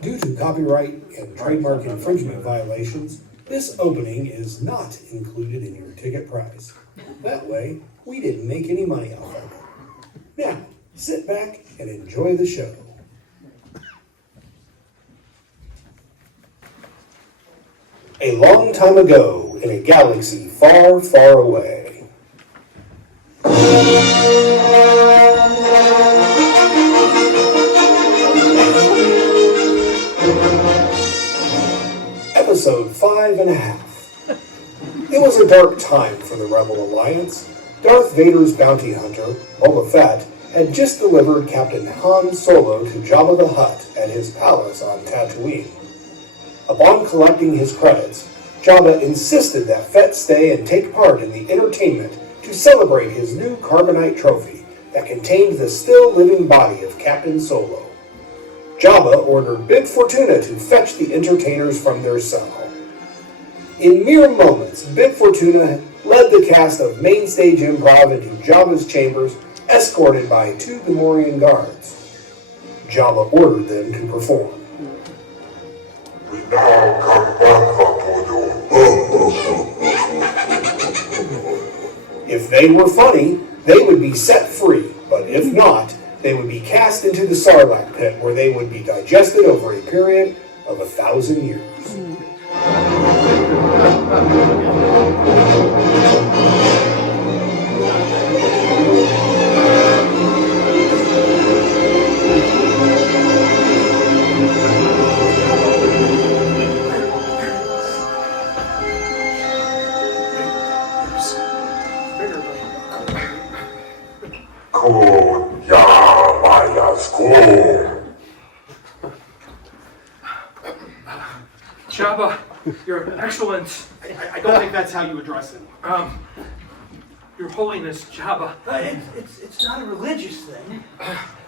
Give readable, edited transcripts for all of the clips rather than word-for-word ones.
Due to copyright and trademark infringement violations, this opening is not included in your ticket price. That way, we didn't make any money off of it. Now, sit back and enjoy the show. A long time ago, in a galaxy far, far away. Episode 5.5. It was a dark time for the Rebel Alliance. Darth Vader's bounty hunter, Boba Fett, had just delivered Captain Han Solo to Jabba the Hutt at his palace on Tatooine. Upon collecting his credits, Jabba insisted that Fett stay and take part in the entertainment to celebrate his new carbonite trophy that contained the still-living body of Captain Solo. Jabba ordered Bib Fortuna to fetch the entertainers from their cell. In mere moments, Bib Fortuna led the cast of Main Stage Improv into Jabba's chambers, escorted by 2 Gamorrean guards. Jabba ordered them to perform. We now come back upon your If they were funny, they would be set free, but if not, they would be cast into the Sarlacc pit, where they would be digested over a period of 1,000 years. Jabba, Your Excellence, I don't think that's how you address it. Your Holiness, Jabba. It's not a religious thing.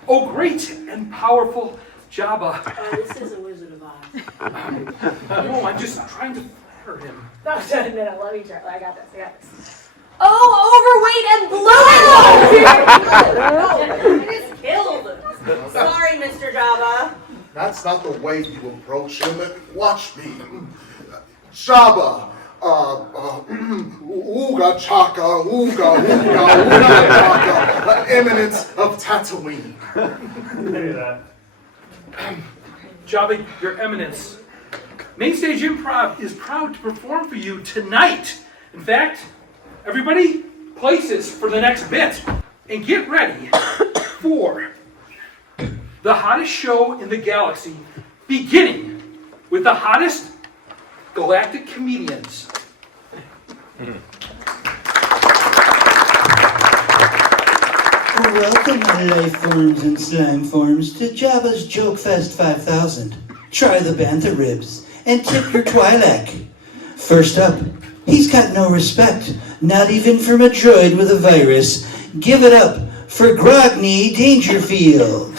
Oh, great and powerful Jabba. This is a Wizard of Oz. No, I'm just trying to flatter him. No, let me try. I got this. Oh, overweight and bloated! No, I just killed him. Sorry, Mr. Jabba. That's not the way you approach him. Watch me. Jabba. Ooga chaka, ooga, chaka. Eminence of Tatooine. Jabba, Your Eminence, Mainstage Improv is proud to perform for you tonight. In fact, everybody, places for the next bit. And get ready for the hottest show in the galaxy, beginning with the hottest galactic comedians. Welcome, my life forms and slime forms, to Jabba's Joke Fest 5000. Try the bantha ribs and tip your Twi'lek. First up, he's got no respect, not even from a droid with a virus. Give it up for Grogny Dangerfield.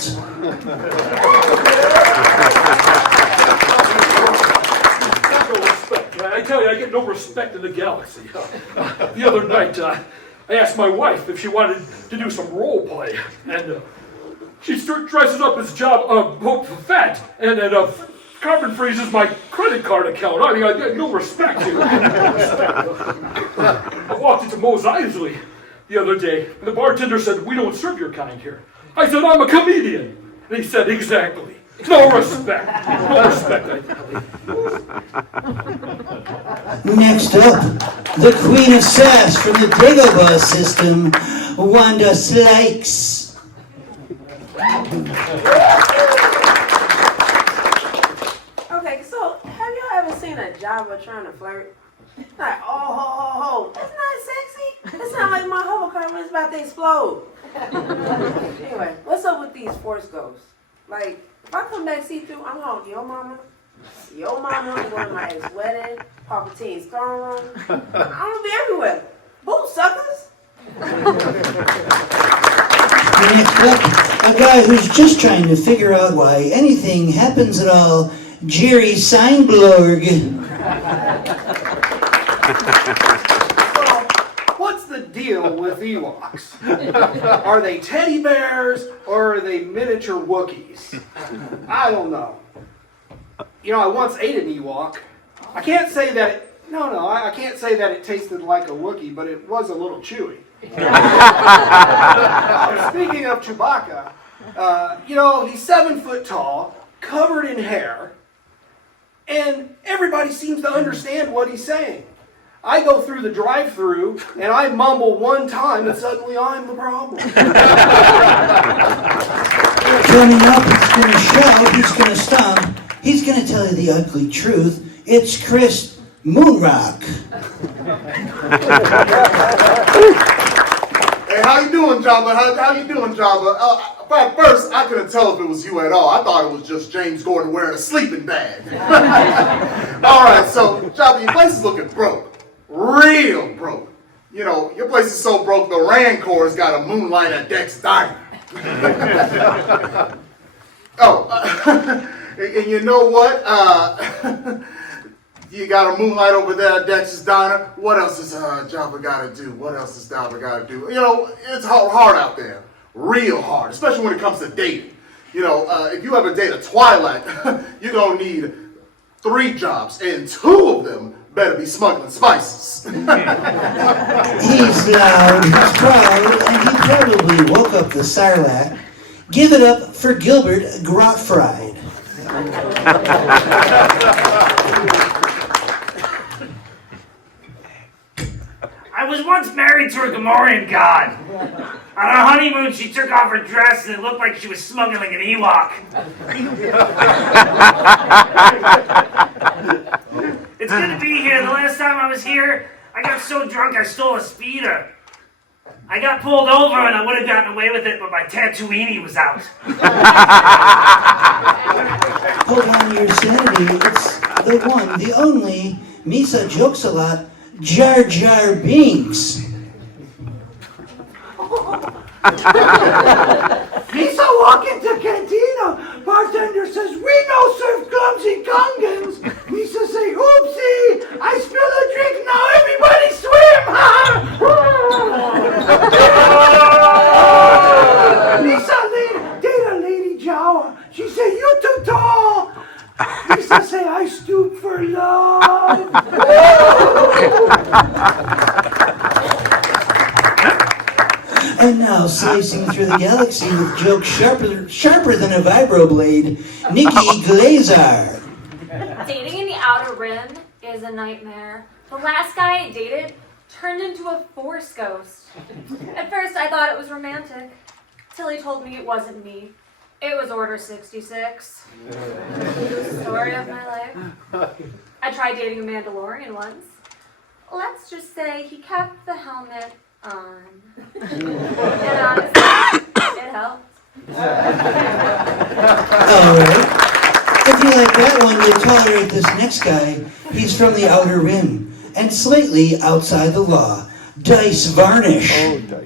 I tell you, I get no respect in the galaxy. The other night, I asked my wife if she wanted to do some role play, and she dresses up as Boba Fett, and carbon freezes my credit card account. I mean, I get no respect here. I walked into Mos Eisley the other day, and the bartender said, "We don't serve your kind here." I said, "I'm a comedian." And he said, "Exactly. No respect. No respect, I tell you." Next up, the Queen of Sass from the Dagobah system, Wanda Slikes. Okay, so have y'all ever seen a Jabba trying to flirt? Like, oh, ho, ho, ho. That's not sexy. It sounds like my hovercraft is about to explode. Anyway, what's up with these Force ghosts? Like, if I come back see-through, I'm home to your mama, I'm going to my ex-wedding, Palpatine's throne room. I'm going to be everywhere. Boo, suckers. Next up, a guy who's just trying to figure out why anything happens at all, Jerry Seinblorg. So, what's the deal with Ewoks? Are they teddy bears or are they miniature Wookiees? I don't know. I once ate an Ewok. I can't say that I can't say that it tasted like a Wookiee, but it was a little chewy. Speaking of Chewbacca, he's 7 foot tall, covered in hair, and everybody seems to understand what he's saying. I go through the drive-thru and I mumble one time, and suddenly I'm the problem. Coming up, he's going to shout, he's going to stomp, he's going to tell you the ugly truth. It's Chris Moonrock. Hey, how you doing, Jabba? How you doing, Jabba? At first, I couldn't tell if it was you at all. I thought it was just James Gordon wearing a sleeping bag. All right, so, Jabba, your place is looking broke. Real broke. Your place is so broke, the Rancor's got a moonlight at Dex Diner. And you know what? You got a moonlight over there at Dex's Diner. What else is Jabba got to do? What else is Jabba got to do? It's hard out there. Real hard, especially when it comes to dating. If you ever date a Twilight, you're going to need 3 jobs, and 2 of them better be smuggling spices. He's loud, he's proud, and he probably woke up the Sarlacc. Give it up for Gilbert Grotfried. I was once married to a Gamorrean god. On our honeymoon, she took off her dress and it looked like she was smuggling an Ewok. It's good to be here. The last time I was here, I got so drunk I stole a speeder. I got pulled over and I would have gotten away with it, but my Tatooine was out. Hold on to your sanity. It's the one, the only, Misa jokes a lot, Jar Jar Binks. Misa walk into cantina. Bartender says, "We no serve clumsy Gungans." Misa say, "Oopsie, I spilled a drink. Now everybody swim." Misa date a lady Jawa. She say, "You too tall." Misa say, "I stoop for love." And now, slicing through the galaxy with jokes sharper than a vibroblade, Nikki Glazer. Dating in the Outer Rim is a nightmare. The last guy I dated turned into a Force ghost. At first, I thought it was romantic, till he told me it wasn't me. It was Order 66. The story of my life. I tried dating a Mandalorian once. Let's just say he kept the helmet on. And honestly, it helped. Alright. If you like that one, you'll tolerate this next guy. He's from the Outer Rim, and slightly outside the law. Dice Varnish. Oh, Dice.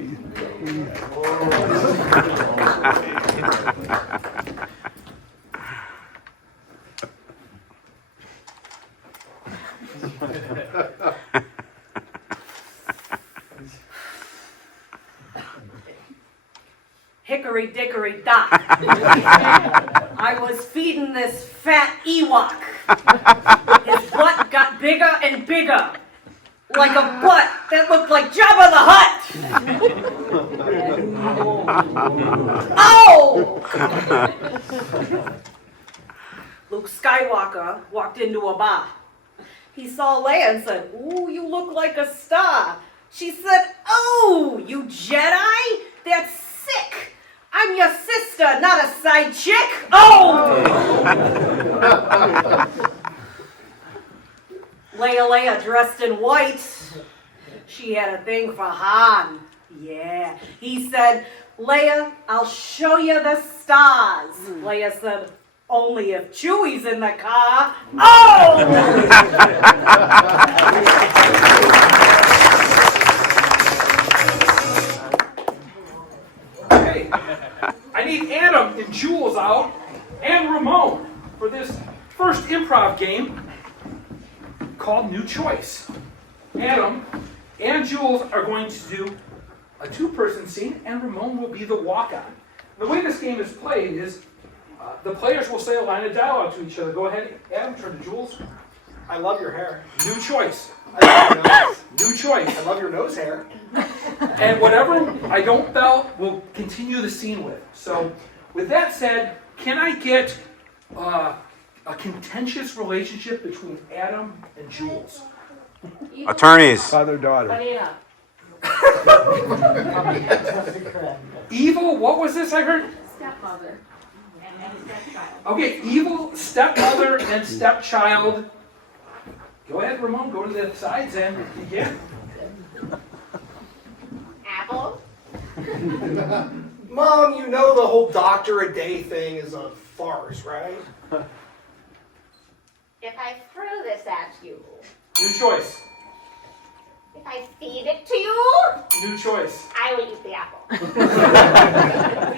Hickory dickory dock. I was feeding this fat Ewok. His butt got bigger and bigger. Like a butt that looked like Jabba the Hutt. Oh! Luke Skywalker walked into a bar. He saw Leia and said, "Ooh, you look like a star." She said, "Oh, you Jedi? That's sick. I'm your sister, not a side chick." Oh! Leia dressed in white. She had a thing for Han. Yeah. He said, "Leia, I'll show you the stars." Leia said, "Only if Chewie's in the car." Oh! Okay, I need Adam and Jules out, and Ramon, for this first improv game called New Choice. Adam and Jules are going to do a 2-person scene, and Ramon will be the walk-on. The way this game is played is The players will say a line of dialogue to each other. Go ahead, Adam, turn to Jules. I love your hair. New choice. I love your nose. New choice. I love your nose hair. And whatever I don't belt, we'll continue the scene with. So, with that said, can I get a contentious relationship between Adam and Jules? Attorneys. Father-daughter. Evil, what was this I heard? Stepmother and stepchild. Okay, evil stepmother and stepchild. Go ahead, Ramon, go to the sides and begin. Apple. Mom, you know the whole doctor a day thing is a farce, right? If I throw this at you, New choice. if I feed it to you, New choice. I will eat the apple.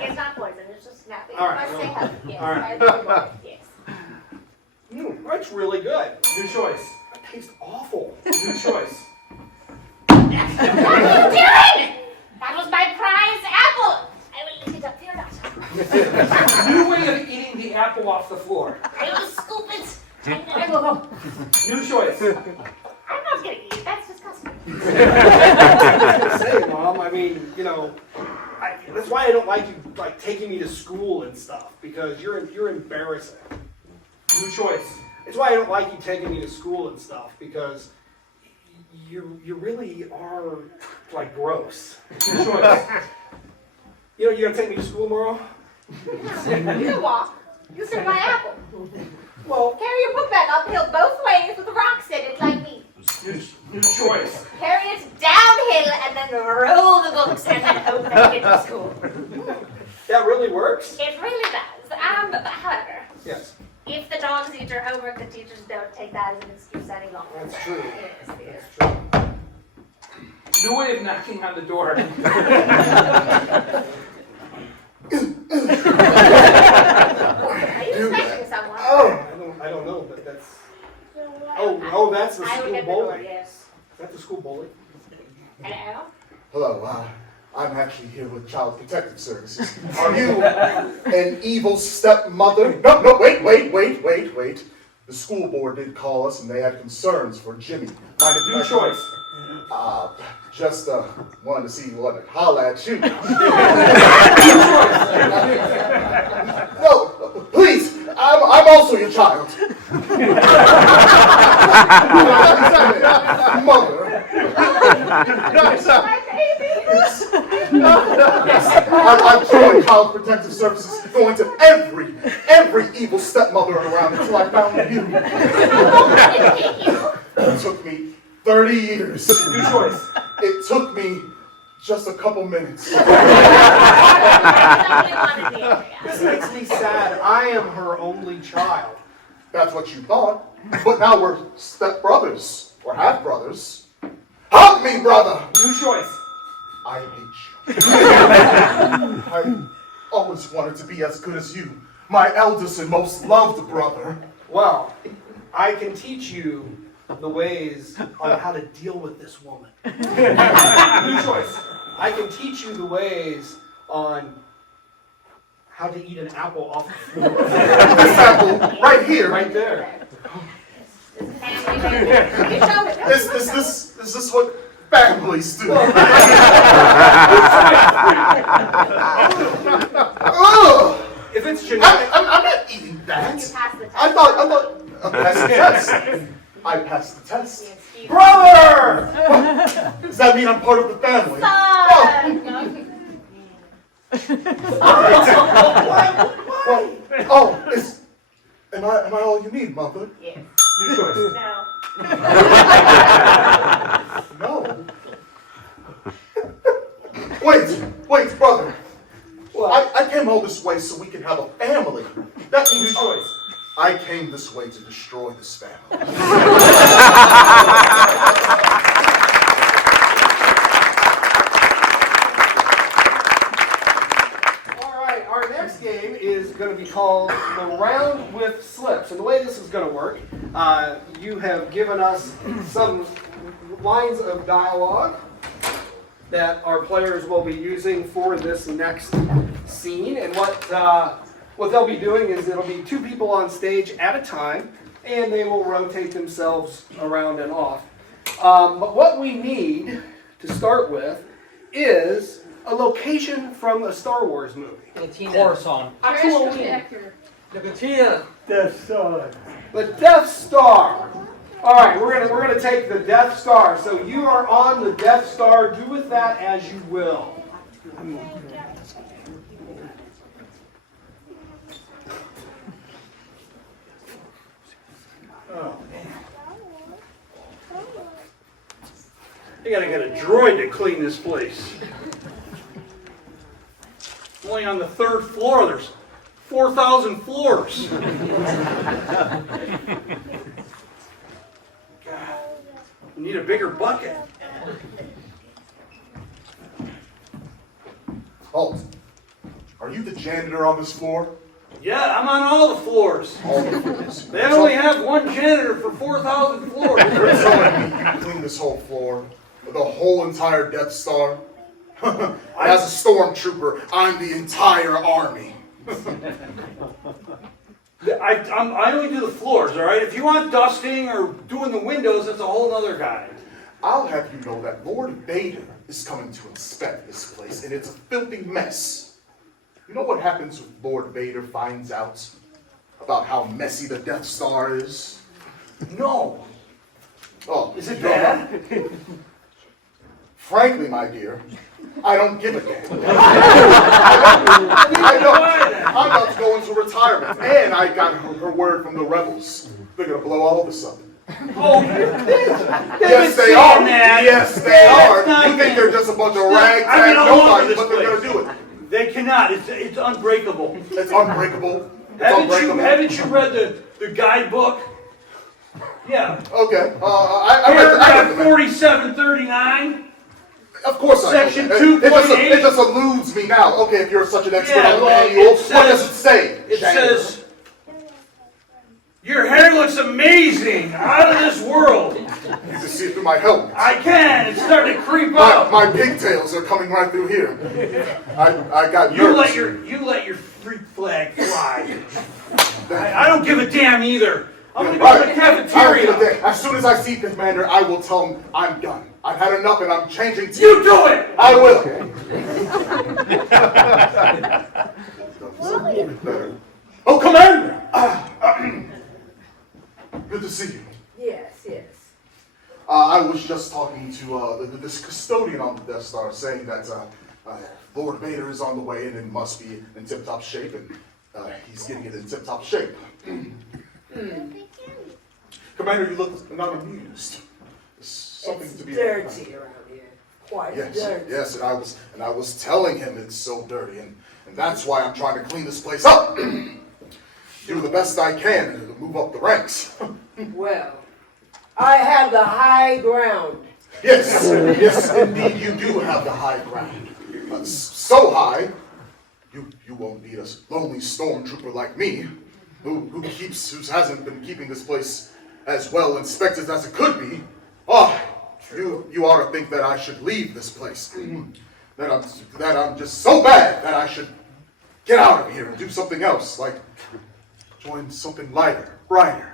It's not poison, it's just snappy. All right. If I stay healthy, yes. All right. I will both, yes. That's really good. New choice. That tastes awful. New choice. What are you doing? That was my prize apple. I will lick it up your nose. New way of eating the apple off the floor. I will scoop it. And I will. New choice. I'm not gonna eat it. That's disgusting. I was gonna say, Mom. I mean, you know, that's why I don't like you taking me to school and stuff because you're embarrassing. New choice. It's why I don't like you taking me to school and stuff because you really are like gross. New choice. You know, you're gonna take me to school tomorrow? You can walk. You sit my apple. Well, Carry your book bag uphill both ways with rocks in it like me. New choice. Carry it downhill and then roll the books and then hope that you get to school. that really works. It really does. However, Yes, if the dogs eat your homework, the teachers don't take that as an excuse any longer. that's true. Yes, yes. That's true. New way of knocking on the door. Are you expecting someone? Oh, I don't know, but that's. Oh, that's the I would school get the door, bully. yes. Is that the school bully? Hello? Hello, I'm actually here with Child Protective Services. Are you an evil stepmother? No, wait. The school board did call us and they had concerns for Jimmy. Mind if New I- choice. Just wanted to see what holla at you. No, please, I'm also your child. Mother. My baby! I've joined Child Protective Services, going to every evil stepmother around until I found you. How long did it take you? It took me 30 years. New choice. It took me just a couple minutes. There's only one in the area. This makes me sad. I am her only child. That's what you thought. But now we're stepbrothers, or half-brothers. Help me, brother! New choice. I hate you. I always wanted to be as good as you, my eldest and most loved brother. Well, I can teach you the ways on how to deal with this woman. New choice. I can teach you the ways on how to eat an apple off the floor. This apple right here. Right there. Family baby. You show it. Is this what families do? Ugh. If it's genetic, I'm not eating You that. passed the test. I thought I passed the test. I passed the test. Yes, you- brother! Does that mean I'm part of the family? Son! Oh, am I all you need, mother? Yes. New choice. No. No. Wait, brother. I came all this way so we can have a family. That New means choice. I came this way to destroy this family. All right, our next game is going to be called the Round with Slips. And the way this is going to work, you have given us some lines of dialogue that our players will be using for this next scene. And what they'll be doing is it'll be 2 people on stage at a time, and they will rotate themselves around and off. But what we need to start with is a location from a Star Wars movie. Coruscant. The Death Star. All right, we're gonna take the Death Star. So you are on the Death Star. Do with that as you will. Oh, man. I gotta get a droid to clean this place. Only on the 3rd floor, there's 4,000 floors. God, we need a bigger bucket. Halt. Are you the janitor on this floor? Yeah, I'm on all the floors. All the floors. They only have one janitor for 4,000 floors. You're telling me you clean this whole floor? The whole entire Death Star? As a stormtrooper, I'm the entire army. I only do the floors, all right? If you want dusting or doing the windows, that's a whole other guy. I'll have you know that Lord Vader is coming to inspect this place, and it's a filthy mess. You know what happens when Lord Vader finds out about how messy the Death Star is? No. Oh, Is it you don't bad? know? Frankly, my dear, I don't give a damn. I know. I'm about to go into retirement, and I got her word from the rebels. They're gonna blow all this up. Oh, Yes, they are. Yes, they are. You think they're just a bunch of ragtag nobodies, but they're gonna do it. They cannot. It's unbreakable. It's unbreakable. It's unbreakable. Haven't you read the guidebook? Yeah. Okay. I read Paragraph the 4739. Of course I Section know. It 2.8. just eludes me now. Okay, if you're such an expert Yeah, on well, manual, it what does says- it say? It Janitor? says, your hair looks amazing, out of this world. You can see it through my helmet. I can. It's starting to creep up. My pigtails are coming right through here. I got You nervous. let your freak flag fly. I don't give a damn either. I'm gonna go to the cafeteria. As soon as I see the commander, I will tell him I'm done. I've had enough and I'm changing teams. You do it. I will. Oh, Commander! Good to see you. Yes, yes. I was just talking to this custodian on the Death Star, saying that Lord Vader is on the way and it must be in tip-top shape, and he's getting it in tip-top shape. Commander, you look not amused. There's something to be dirty around here. Quite dirty. Yes, and I was telling him it's so dirty, and that's why I'm trying to clean this place up. Do the best I can to move up the ranks. Well, I have the high ground. Yes, yes, indeed, you do have the high ground. So high, you won't need a lonely stormtrooper like me, who hasn't been keeping this place as well inspected as it could be. Oh, you ought to think that I should leave this place. That I'm just so bad that I should get out of here and do something else, like join something lighter, brighter.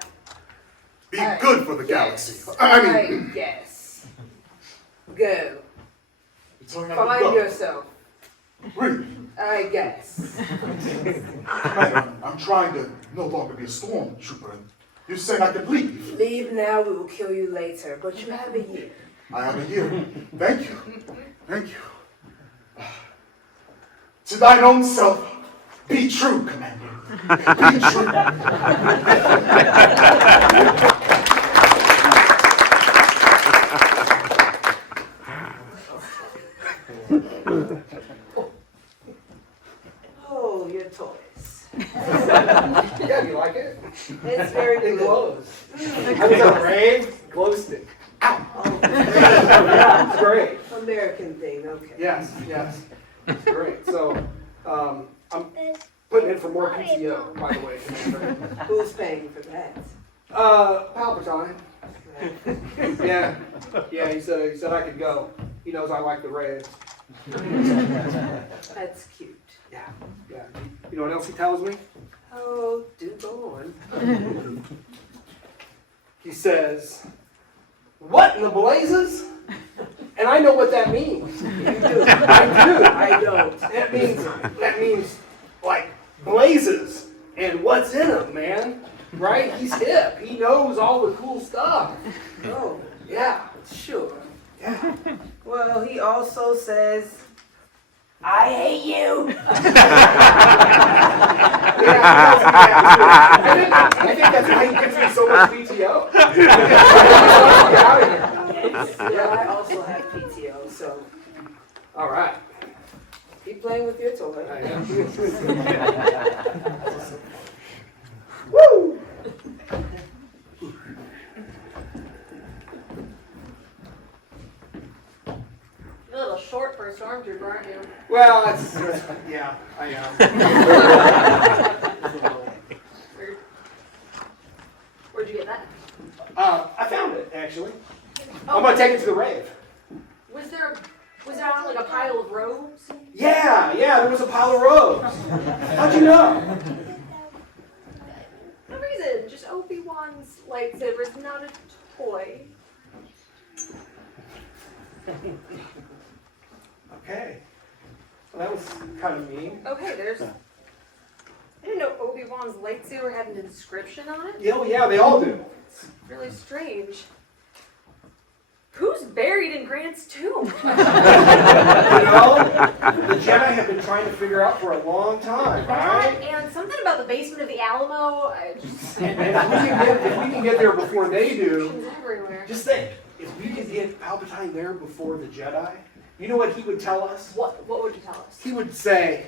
Be good for the galaxy. I guess. Go. You're telling me I Find can go. yourself. Really? I guess. Commander, I'm trying to no longer be a stormtrooper, and you're saying I can leave. Leave now, we will kill you later, but you have a year. I have a year. Thank you. Thank you. To thine own self, be true, Commander. Be true. Oh, your toys. Yeah, you like it? It's very It good. glows. I was a rave glow stick. Yeah, it's great. American thing, okay. Yes, yes. It's great. So, I'm putting in for more PTO, by the way, Commander. Who's paying for that? Palpatine. Yeah, yeah. He said I could go. He knows I like the raves. That's cute. Yeah, yeah. You know what else he tells me? Oh, do go on. He says, "What in the blazes?" And I know what that means. You do. I do. I don't. That means like blazes and what's in them, man. Right? He's hip. He knows all the cool stuff. Oh, Yeah. sure. Yeah. Well, he also says, I hate you. I think that's why he gives me so much PTO. Get out of here. Yeah, I also have PTO, so All right. keep playing with your toy. I am. Woo! You're a little short for a stormtrooper, aren't you? Well, yeah, I am. Where'd you get that? I found it, actually. I'm going to take it to the rave. Was there on like a pile of robes? Yeah, there was a pile of robes. How'd you know? No reason. Just Obi-Wan's lightsaber is not a toy. Okay. Well, that was kind of mean. Okay, I didn't know Obi-Wan's lightsaber had an inscription on it. Yeah, well, yeah, they all do. Really strange. Who's buried in Grant's tomb? You know, the Jedi have been trying to figure out for a long time, right? And something about the basement of the Alamo. And if we can get there before they do, It's everywhere. just think, if we could get Palpatine there before the Jedi, you know what he would tell us? What would you tell us? He would say,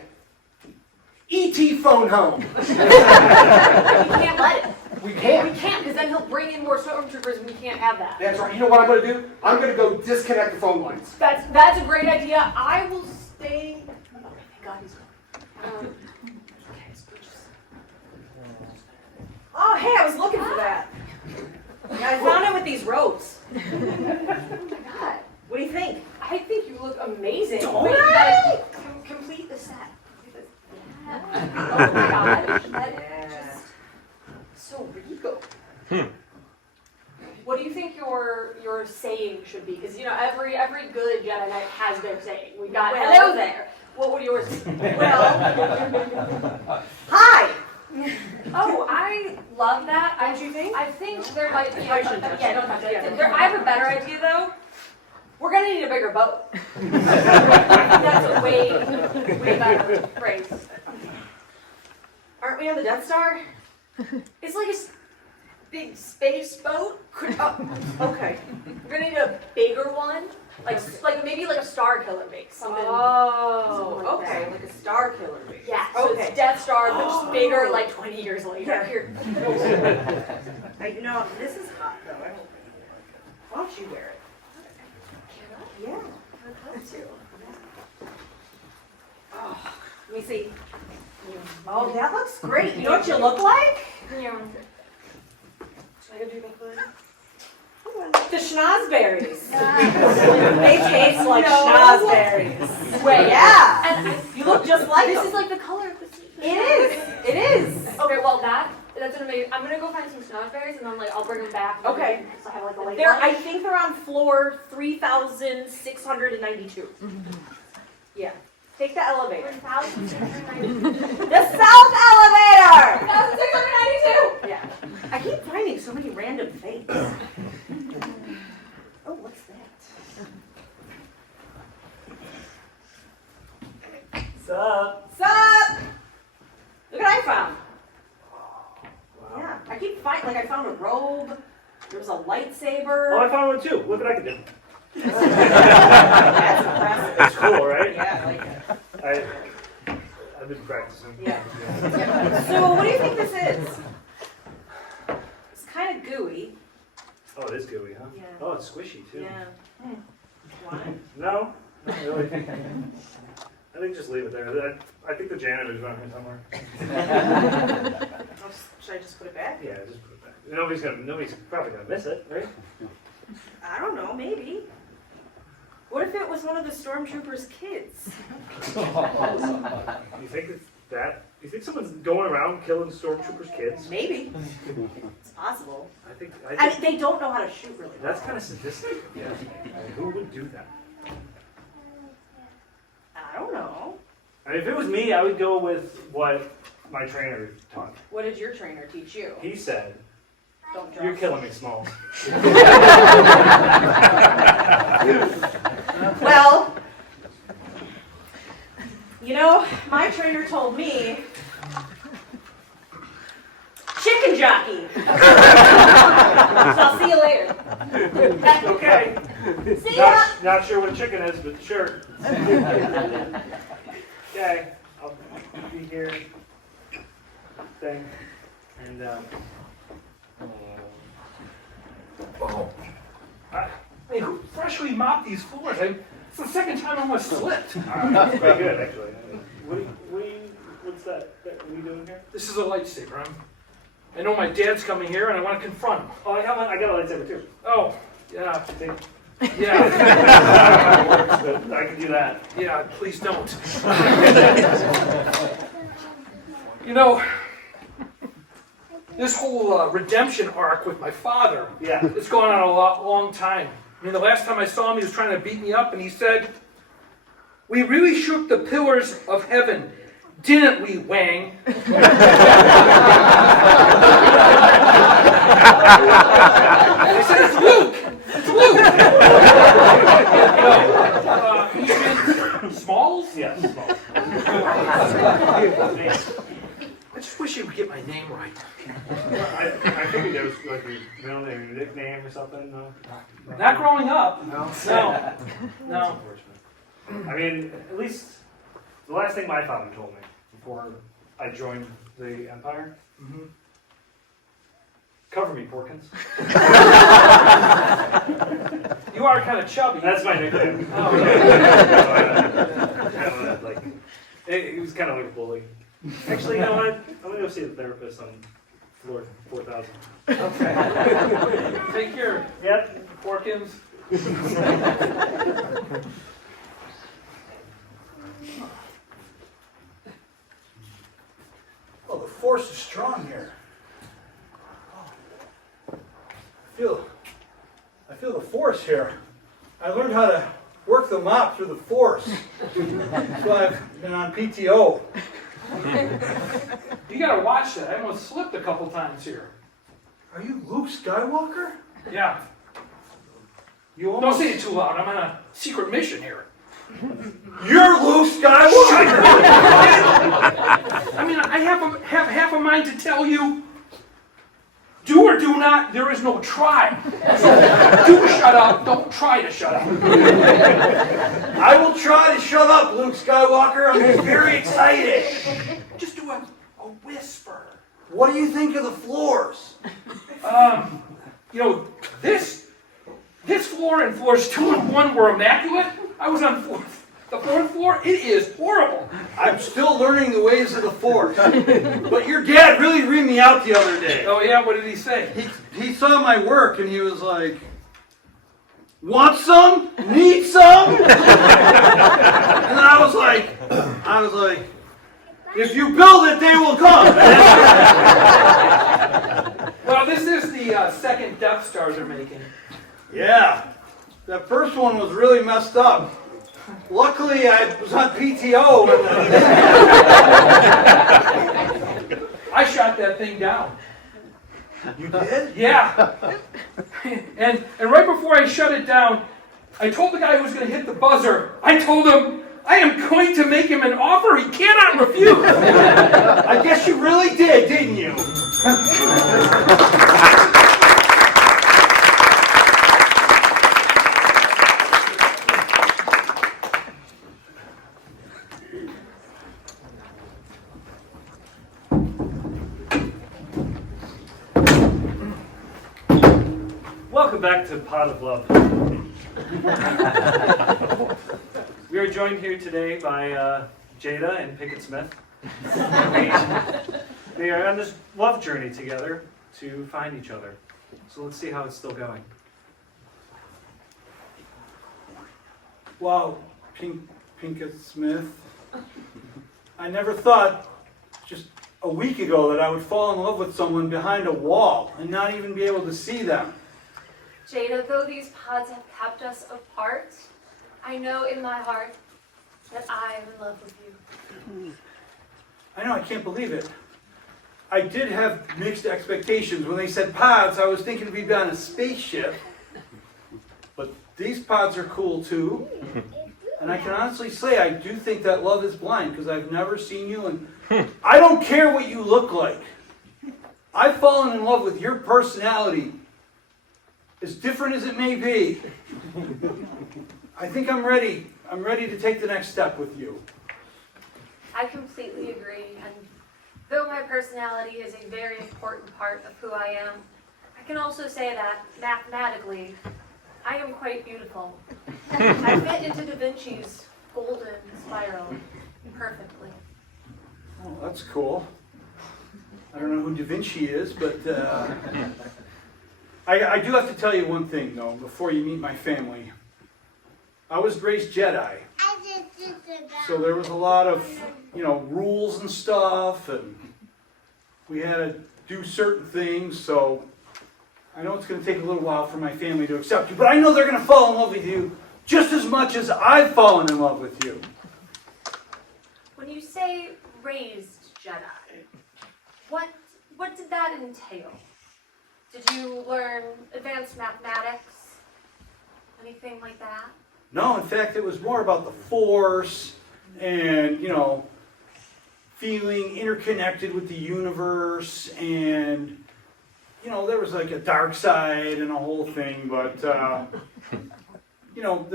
E.T. phone home. We can't let it. We We can't. can't, because then he'll bring in more stormtroopers, and we can't have that. That's right. You know what I'm going to do? I'm going to go disconnect the phone lines. That's a great idea. I will stay. Oh, thank God he's gone. Okay, so we're just- Oh, hey, I was looking for that. Yeah, I found it with these ropes. Oh my God. What do you think? I think you look amazing. Don't But you I? gotta complete the set. Yeah. Oh my God. That is just so regal. What do you think your saying should be? Because every good Jedi Knight has their saying. We got Well- hello there. What would yours be? Well, hi. Oh, I love that. Don't you think? I think there might be. I shouldn't touch Yeah, it. don't touch it. Yeah. I have a better idea though. We're gonna need a bigger boat. That's a way better phrase. Aren't we on the Death Star? It's like a big space boat. Okay. We're gonna need a bigger one, like maybe like a Star Killer base, something. Oh, something like okay, that. like a Star Killer base. Yeah. So Okay. it's Death Star, but just bigger, Oh. like 20 years later. Yeah. Here. You know, this is hot though. I don't. Why don't you wear it? Yeah. I'd love to. Oh, let me see. Oh, that looks great. You know what you look like? Yeah. Should I go do the hood? The schnozberries. They taste like schnozberries. Wait. Yeah. And You look just like this them. is like the color of the It is. It is. Okay, well that's an amazing. I'm gonna go find some schnozberries and then I'll bring them back. Okay. So I have like a late They're, lunch. I think they're on floor 3,692. Yeah. Take the elevator. 1,692. The south elevator! 1,692. Yeah. I keep finding so many random things. Oh, what's that? Sup? Sup? Look what I found. Yeah. I keep finding, like I found a robe. There was a lightsaber. Oh, I found one too. Look what I can do. That's impressive. It's cool, right? Yeah, I like it. I've been practicing. Yeah. So, what do you think this is? It's kind of gooey. Oh, it is gooey, huh? Yeah. Oh, it's squishy too. Yeah. Want it? No, not really. I think just leave it there. I think the janitor's around here somewhere. Should I just put it back? Yeah, just put it back. Nobody's probably gonna miss it, right? I don't know, maybe. What if it was one of the stormtroopers' kids? You think think someone's going around killing stormtroopers' kids? Maybe. It's possible. I think And they don't know how to shoot really well. that's kind of sadistic. Yeah. I mean, who would do that? I don't know. I mean, if it was me, I would go with what my trainer taught me. What did your trainer teach you? He said, Don't "You're drop. killing me, Smalls." Well, you know, my trainer told me, chicken jockey. So I'll see you later. Okay. See ya. Not sure what chicken is, but sure. Okay, I'll be here. Thing. And Oh. Hey, who freshly mopped these floors? It's the second time I almost slipped. that's pretty good, actually. What's that? What are you doing here? This is a lightsaber. I know my dad's coming here, and I want to confront him. Oh, I got a lightsaber too. Oh, yeah. See? Yeah. But I can do that. Yeah, please don't. You know, this whole redemption arc with my father, Yeah. it's gone on a long time. I mean, the last time I saw him, he was trying to beat me up, and he said, "We really shook the pillars of heaven, didn't we, Wang?" I said, "It's Luke! It's Luke!" No, Smalls? Yes, Smalls. I just wish you would get my name right. I figured there was like a middle name, a nickname or something. No. Not growing up. No. That's unfortunate. I mean, at least the last thing my father told me before I joined the Empire. Mhm. Cover me, Porkins. You are kind of chubby. That's my nickname. Oh, Like, he was kind of like a bully. Actually, you know what? I'm gonna go see a therapist on floor 4,000. Okay. Take care. Yep. Porkins. Well, the force is strong here. I feel the force here. I learned how to work the mop through the force. That's why I've been on PTO. You gotta watch that. I almost slipped a couple times here. Are you Luke Skywalker? Yeah. You Don't almost... say it too loud. I'm on a secret mission here. You're Luke Skywalker! I mean, I have half a mind to tell you, do or do not, there is no try. So do shut up, don't try to shut up. I will try to shut up, Luke Skywalker. I'm very excited. Just do a whisper. What do you think of the floors? You know, this floor and floors 2 and 1 were immaculate. I was on the 4th floor. It is horrible. I'm still learning the ways of the force. But your dad really reamed me out the other day. Oh yeah, what did he say? He saw my work and he was like, "Want some? Need some?" And I was like, "If you build it, they will come." Well, this is the second Death Star they're making. Yeah, that first one was really messed up. Luckily, I was on PTO. I shot that thing down. You did? Yeah. And right before I shut it down, I told the guy who was going to hit the buzzer, I told him, I am going to make him an offer he cannot refuse. I guess you really did, didn't you? Welcome back to Pot of Love. We are joined here today by Jada and Pickett Smith. They are on this love journey together to find each other. So let's see how it's still going. Wow, Pinkett Smith. I never thought just a week ago that I would fall in love with someone behind a wall and not even be able to see them. Jada, though these pods have kept us apart, I know in my heart that I am in love with you. I know, I can't believe it. I did have mixed expectations. When they said pods, I was thinking we'd be on a spaceship. But these pods are cool too. And I can honestly say I do think that love is blind because I've never seen you and I don't care what you look like. I've fallen in love with your personality, as different as it may be. I think I'm ready. I'm ready to take the next step with you. I completely agree, and though my personality is a very important part of who I am, I can also say that, mathematically, I am quite beautiful. I fit into Da Vinci's golden spiral perfectly. Oh, that's cool. I don't know who Da Vinci is, but I do have to tell you one thing, though, before you meet my family. I was raised Jedi. So there was a lot of, rules and stuff, and we had to do certain things, so I know it's going to take a little while for my family to accept you, but I know they're going to fall in love with you just as much as I've fallen in love with you. When you say raised Jedi, what did that entail? Did you learn advanced mathematics? Anything like that? No, in fact, it was more about the Force and, feeling interconnected with the universe and, there was like a dark side and a whole thing, but, the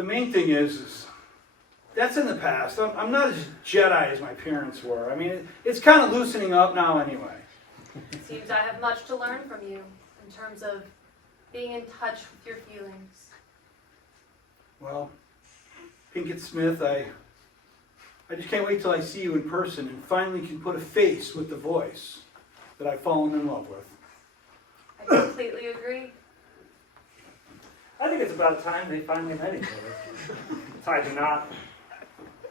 main thing is that's in the past. I'm not as Jedi as my parents were. I mean, it's kind of loosening up now anyway. It seems I have much to learn from you in terms of being in touch with your feelings. Well, Pinkett Smith, I just can't wait till I see you in person and finally can put a face with the voice that I've fallen in love with. I completely agree. I think it's about time they finally met each other, tied to knot,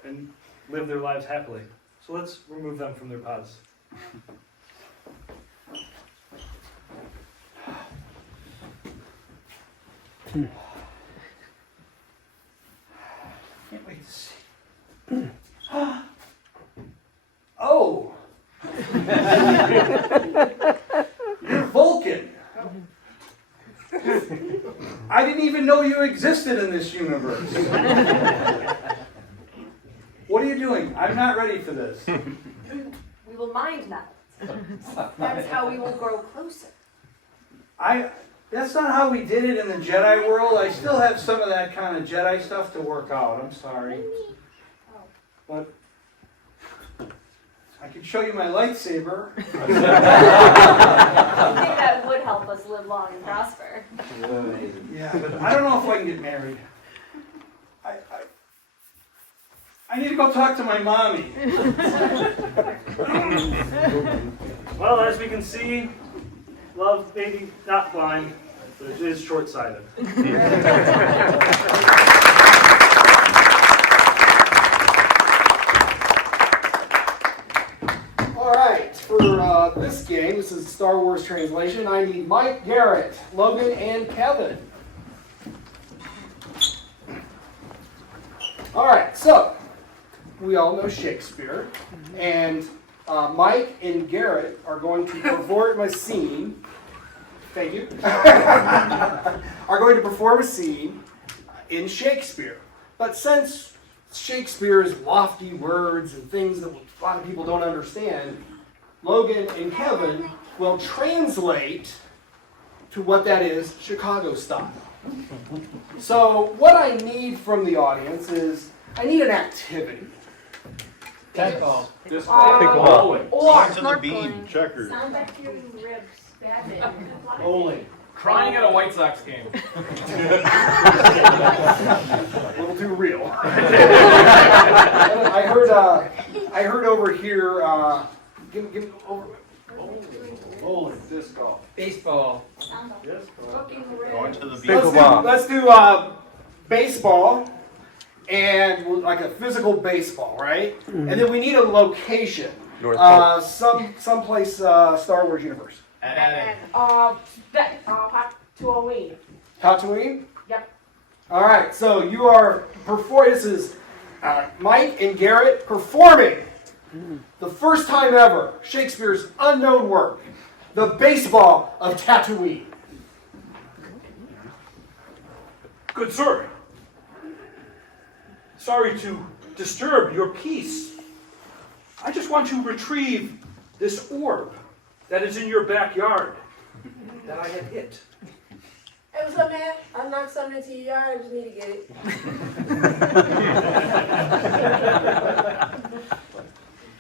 and live their lives happily. So let's remove them from their pods. Can't wait to see. Oh! You're Vulcan. I didn't even know you existed in this universe. What are you doing? I'm not ready for this. We will mind that. That's how we will grow closer. That's not how we did it in the Jedi world. I still have some of that kind of Jedi stuff to work out. I'm sorry. But I can show you my lightsaber. I think that would help us live long and prosper. Yeah, but I don't know if I can get married. I need to go talk to my mommy. Well, as we can see, love may be not blind, but it is short-sighted. All right, for this game, this is Star Wars translation, I need Mike, Garrett, Logan, and Kevin. All right, so we all know Shakespeare, and Mike and Garrett are going to perform a scene. Thank you. Are going to perform a scene in Shakespeare. But since Shakespeare's lofty words and things that a lot of people don't understand, Logan and Kevin will translate to what that is Chicago style. So what I need from the audience is I need an activity. Pickleball. Going to the beam. Checkers. Sound bacteria ribs. Badminton. Bowling. Crying at a White Sox game. A little too real. I heard over here. Give me over. Bowling. Disc golf. Baseball. Going to the beam. Let's do baseball. And like a physical baseball, right? And then we need a location. North Pole. Someplace Star Wars universe. Tatooine. Tatooine? Yep. All right, so you are this is Mike and Garrett performing the first time ever Shakespeare's unknown work, The Baseball of Tatooine. Good sir. Sorry to disturb your peace. I just want to retrieve this orb that is in your backyard that I had hit. Hey, what's up, man? I knocked something into your yard. I just need to get it.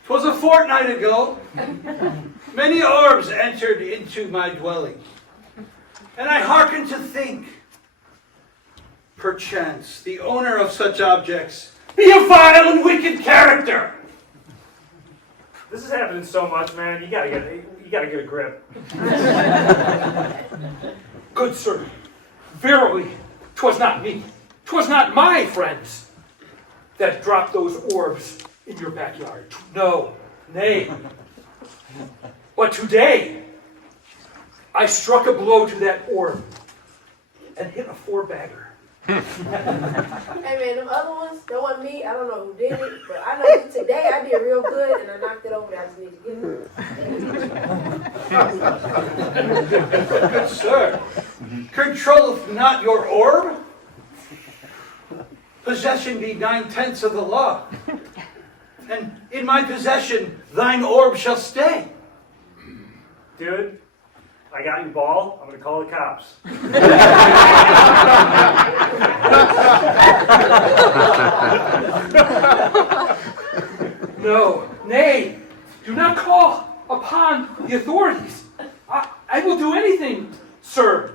'Twas a fortnight ago. Many orbs entered into my dwelling, and I hearkened to think, perchance the owner of such objects be a vile and wicked character. This is happening so much, man. You gotta get a grip. Good sir, verily, 'twas not me, 'twas not my friends that dropped those orbs in your backyard. No, nay. But today, I struck a blow to that orb and hit a 4-bagger. Hey, man, them other ones, that wasn't me. I don't know who did it, but I know today I did real good and I knocked it over. I just need to get it. Good sir, controlleth not your orb? Possession be 9/10 of the law, and in my possession thine orb shall stay. Dude, I got your ball. I'm gonna call the cops. No, nay, do not call upon the authorities. I will do anything, sir,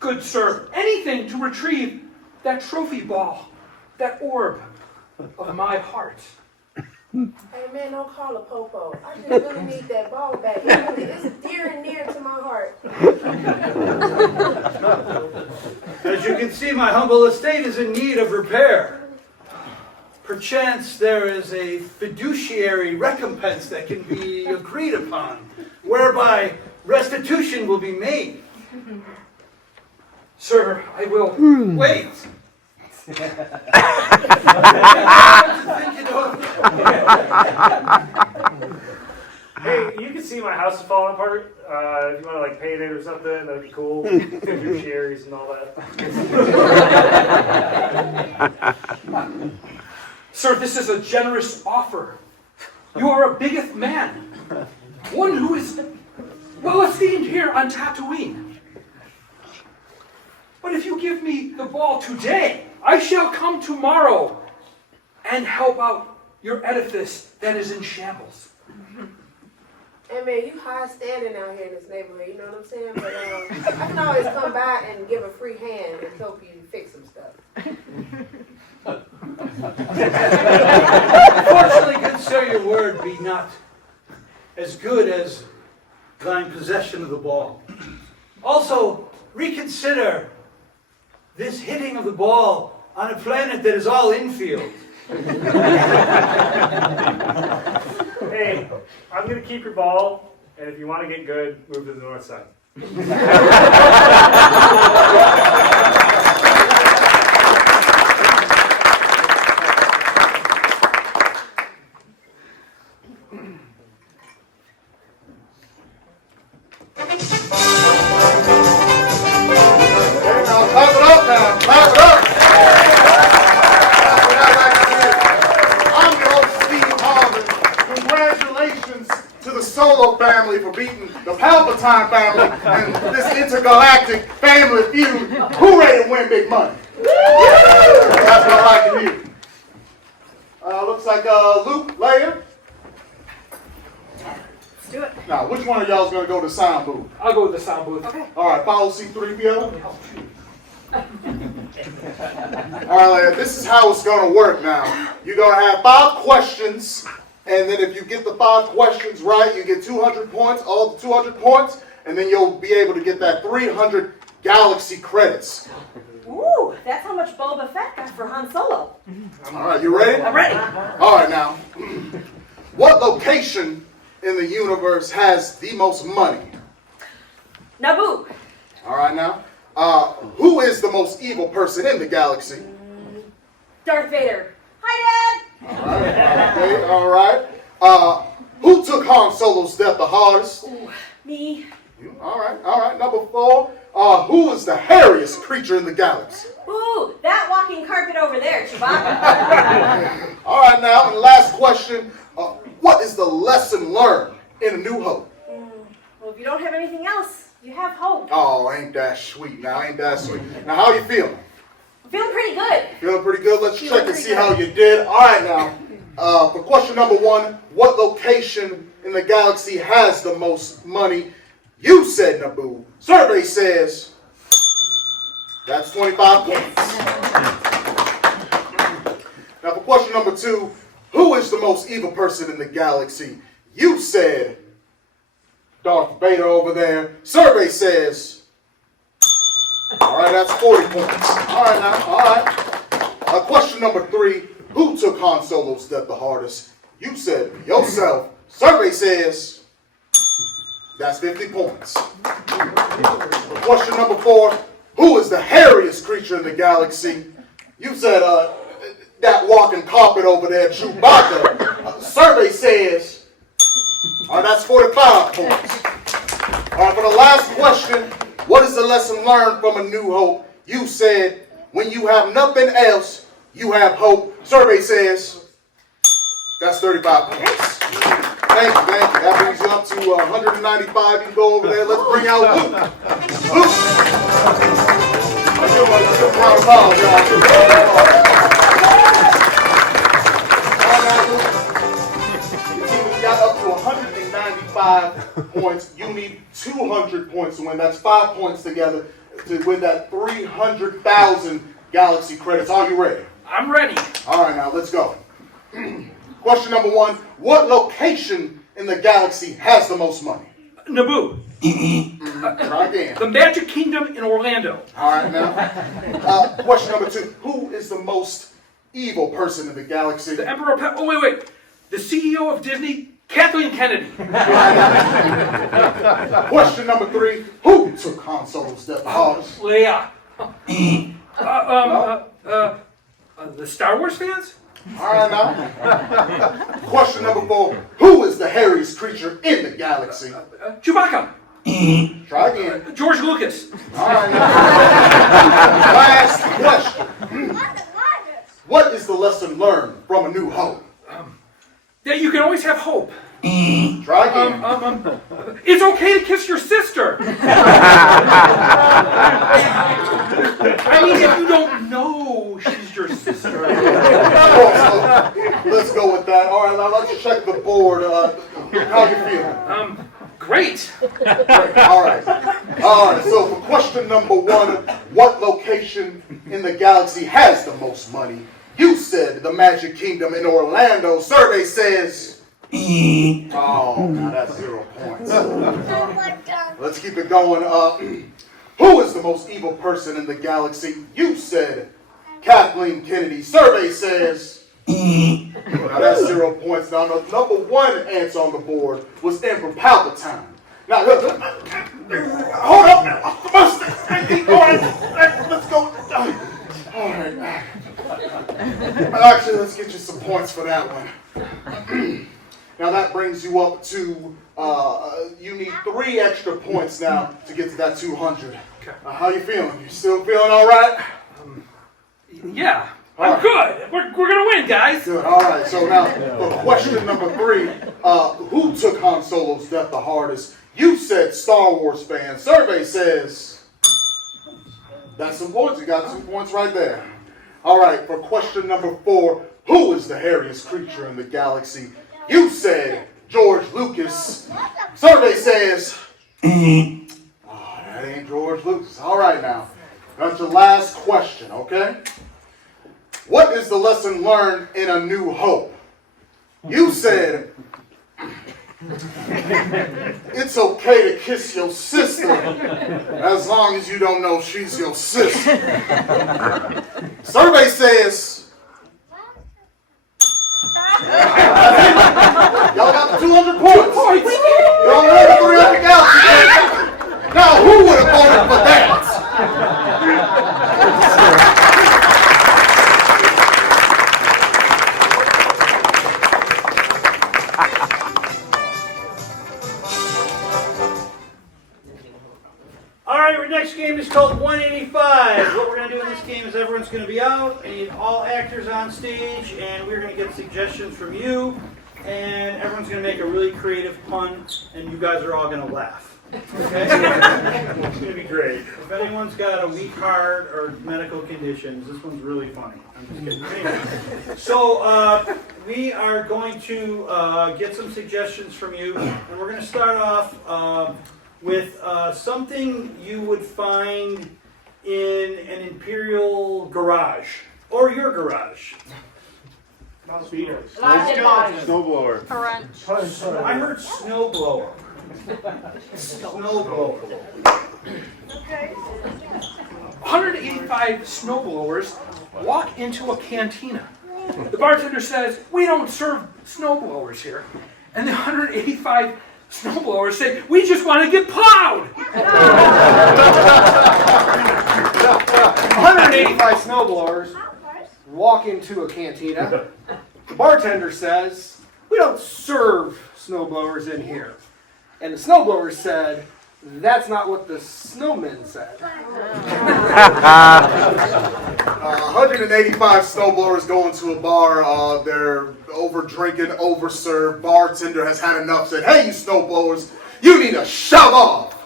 good sir, anything to retrieve that trophy ball, that orb of my heart. Hey, man, don't call a popo. I just really need that ball back. It's dear and near to my heart. As you can see, my humble estate is in need of repair. Perchance there is a fiduciary recompense that can be agreed upon, whereby restitution will be made. Sir, I will. Wait! Hey, you can see my house is falling apart. If you want to like paint it or something, that'd be cool. Fiduciaries and all that. Sir, this is a generous offer. You are a biggest man. One who is well esteemed here on Tatooine. But if you give me the ball today, I shall come tomorrow and help out your edifice that is in shambles. Hey, man, you high standing out here in this neighborhood, you know what I'm saying? But I can always come by and give a free hand and help you fix some stuff. Fortunately, good sir, your word be not as good as thine possession of the ball. Also, reconsider this hitting of the ball on a planet that is all infield. Hey, I'm gonna keep your ball, and if you want to get good, move to the north side. Clap it up now. Clap it up. I'm your host, Steve Harvey. Congratulations to the Solo family for beating the Palpatine family and this intergalactic family feud. Who ready to win big money? That's what I like to hear. Looks like Luke, Leia. Let's do it. Now, which one of y'all is going to go to the sound booth? I'll go with the sound booth. Okay. All right, follow C-3PO. All right, Leia, this is how it's going to work now. You're going to have 5 questions, and then if you get the 5 questions right, you get 200 points, all the 200 points, and then you'll be able to get that 300 galaxy credits. Ooh, that's how much Boba Fett got for Han Solo. All right, you ready? I'm ready. All right, now. What location in the universe has the most money? Naboo. All right now. Who is the most evil person in the galaxy? Darth Vader. Hi, All right. Okay, all right. Who took Han Solo's death the hardest? Dad. Ooh, me. You. All right. Number 4. Who is the hairiest creature in the galaxy? Ooh, that walking carpet over there, Chewbacca. All right now, and last question. What is the lesson learned in A New Hope? Well, if you don't have anything else, you have hope. Oh, ain't that sweet now, ain't that sweet. Now, how you feeling? I'm feeling pretty good. Feeling pretty good? Let's Feeling check and pretty see good. how you did. All right now, for question number 1, what location in the galaxy has the most money? You said Naboo. Survey says that's 25 points. Now for question number 2, who is the most evil person in the galaxy? You said Darth Vader over there. Survey says, all right, that's 40 points. All right now, all right. Question number 3, who took Han Solo's death the hardest? You said yourself. Survey says that's 50 points. Question number 4, who is the hairiest creature in the galaxy? You said that walking carpet over there, Chewbacca. Survey says, all right, that's 45 points. All right, for the last question, what is the lesson learned from A New Hope? You said, when you have nothing else, you have hope. Survey says, that's 35 points. Thank you. That brings you up to 195. You can go over there. Let's bring out Luke. Luke! Give him a round of applause, y'all. All right, Luke. Your team has got up to 195 points. You need 200 points to win. That's 5 points together to win that 300,000 Galaxy credits. Are you ready? I'm ready. All right, now let's go. Question number 1, what location in the galaxy has the most money? Naboo. Try again. The Magic Kingdom in Orlando. All right, now. Question number 2, who is the most evil person in the galaxy? The Emperor wait. The CEO of Disney, Kathleen Kennedy. Question number 3, who took Han Solo's death the hardest? Leia. The Star Wars fans? All right, now. Question number 4, who is the hairiest creature in the galaxy? Chewbacca. Try again. George Lucas. All right, now. Last question. What is the lesson learned from A New Hope? That you can always have hope. Try again. It's okay to kiss your sister. I mean, if you don't know she's your sister. Let's go with that. All right, now let's check the board. How you feeling? Great. All right. So for question number 1, what location in the galaxy has the most money? You said the Magic Kingdom in Orlando. Survey says. Oh, now that's 0 points. Let's keep it going. Who is the most evil person in the galaxy? You said Kathleen Kennedy. Survey says. Now that's 0 points. Now the number 1 answer on the board was Emperor Palpatine. Now look, hold up now. All right, let's go. All right. Actually, let's get you some points for that one. Now that brings you up to, you need 3 extra points now to get to that 200. How you feeling? You still feeling all right? Yeah, I'm good. We're gonna win, guys. Good. All right. So now for question number 3, who took Han Solo's death the hardest? You said Star Wars fan. Survey says that's some points. You got 2 points right there. All right. For question number 4, who is the hairiest creature in the galaxy? You said George Lucas. Survey says, that ain't George Lucas. All right now. That's your last question, okay? What is the lesson learned in A New Hope? You said, it's okay to kiss your sister as long as you don't know she's your sister. Survey says, 200 points. You all know the 300 galaxies. Now, who would have voted for that? All right, our next game is called 185. What we're going to do in this game is everyone's going to be out. I need all actors on stage, and we're going to get suggestions from you. And everyone's going to make a really creative pun, and you guys are all going to laugh. Okay? It's going to be great. If anyone's got a weak heart or medical conditions, this one's really funny. I'm just kidding. Anyway, so we are going to get some suggestions from you, and we're going to start off with something you would find in an Imperial garage, or your garage. Snowblower. I heard snowblower. Snowblower. Okay. 185 snowblowers walk into a cantina. The bartender says, "We don't serve snowblowers here." And the 185 snowblowers say, "We just want to get plowed." 185 snowblowers walk into a cantina. The bartender says, "We don't serve snowblowers in here." And the snowblowers said, "That's not what the snowmen said." 185 snowblowers go into a bar. They're over drinking, overserved. Bartender has had enough. Said, "Hey, you snowblowers, you need to shove off."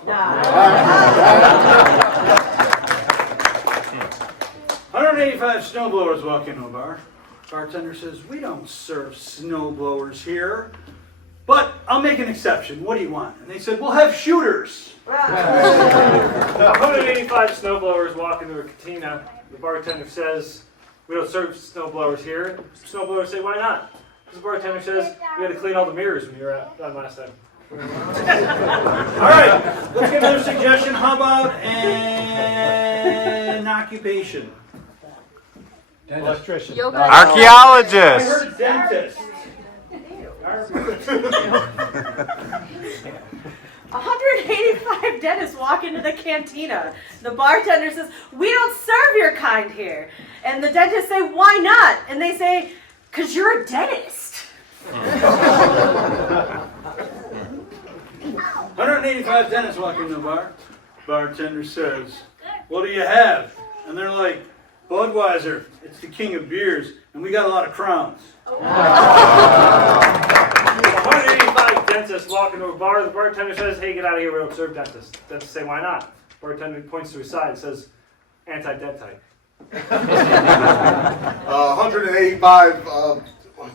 185 snowblowers walk into a bar. Bartender says, "We don't serve snowblowers here, but I'll make an exception. What do you want?" And they said, "We'll have shooters." 185 snowblowers walk into a cantina. The bartender says, "We don't serve snowblowers here." Snowblowers say, "Why not?" Because the bartender says, "We had to clean all the mirrors when you were done last time." All right, let's get another suggestion. How about an occupation? Electrician. I Archaeologist. heard dentist. 185 dentists walk into the cantina. The bartender says, "We don't serve your kind here." And the dentists say, "Why not?" And they say, "'Cause you're a dentist." 185 dentists walk into the bar. Bartender says, "What do you have?" And they're like, "Budweiser, it's the king of beers, and we got a lot of crowns." 185 dentists walk into a bar. The bartender says, "Hey, get out of here. We don't serve dentists." Dentists say, "Why not?" Bartender points to his side and says, "Anti-dentite." 185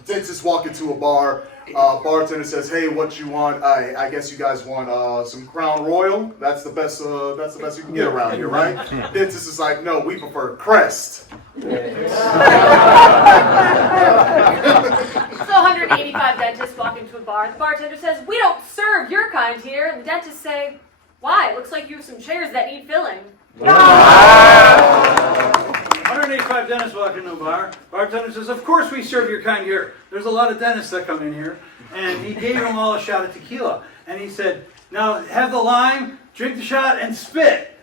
dentists walk into a bar. Bartender says, "Hey, what you want? I guess you guys want some Crown Royal. That's the best. That's the best you can get around here, right?" Dentist is like, "No, we prefer Crest." So 185 dentists walk into a bar. The bartender says, "We don't serve your kind here." And the dentists say, "Why? It looks like you have some chairs that need filling." 185 dentists walk into a bar. Bartender says, "Of course we serve your kind here. There's a lot of dentists that come in here." And he gave them all a shot of tequila. And he said, "Now have the lime, drink the shot, and spit."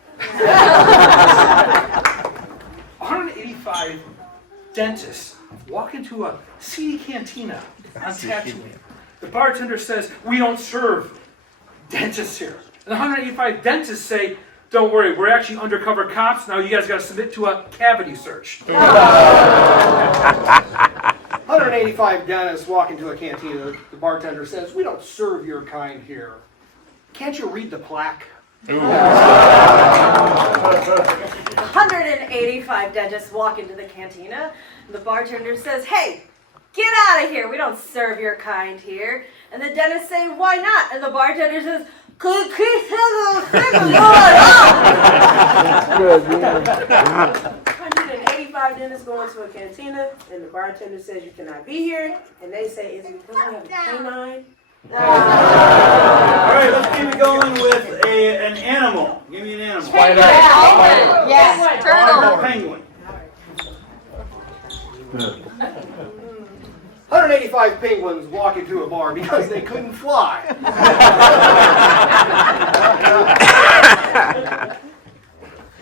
185 dentists walk into a seedy cantina on Tatooine. The bartender says, "We don't serve dentists here." And the 185 dentists say, "Don't worry, we're actually undercover cops. Now you guys got to submit to a cavity search." 185 dentists walk into a cantina. The bartender says, "We don't serve your kind here. Can't you read the plaque?" 185 dentists walk into the cantina. The bartender says, "Hey, get out of here. We don't serve your kind here." And the dentists say, "Why not?" And the bartender says, "'Cause Chris has a second going on." 185 dentists go into a cantina, and the bartender says, "You cannot be here." And they say, "Is it because we have a canine?" All right, let's keep it going with an animal. Give me an animal. Spider. Yes. Penguin. 185 185 penguins walk into a bar because they couldn't fly.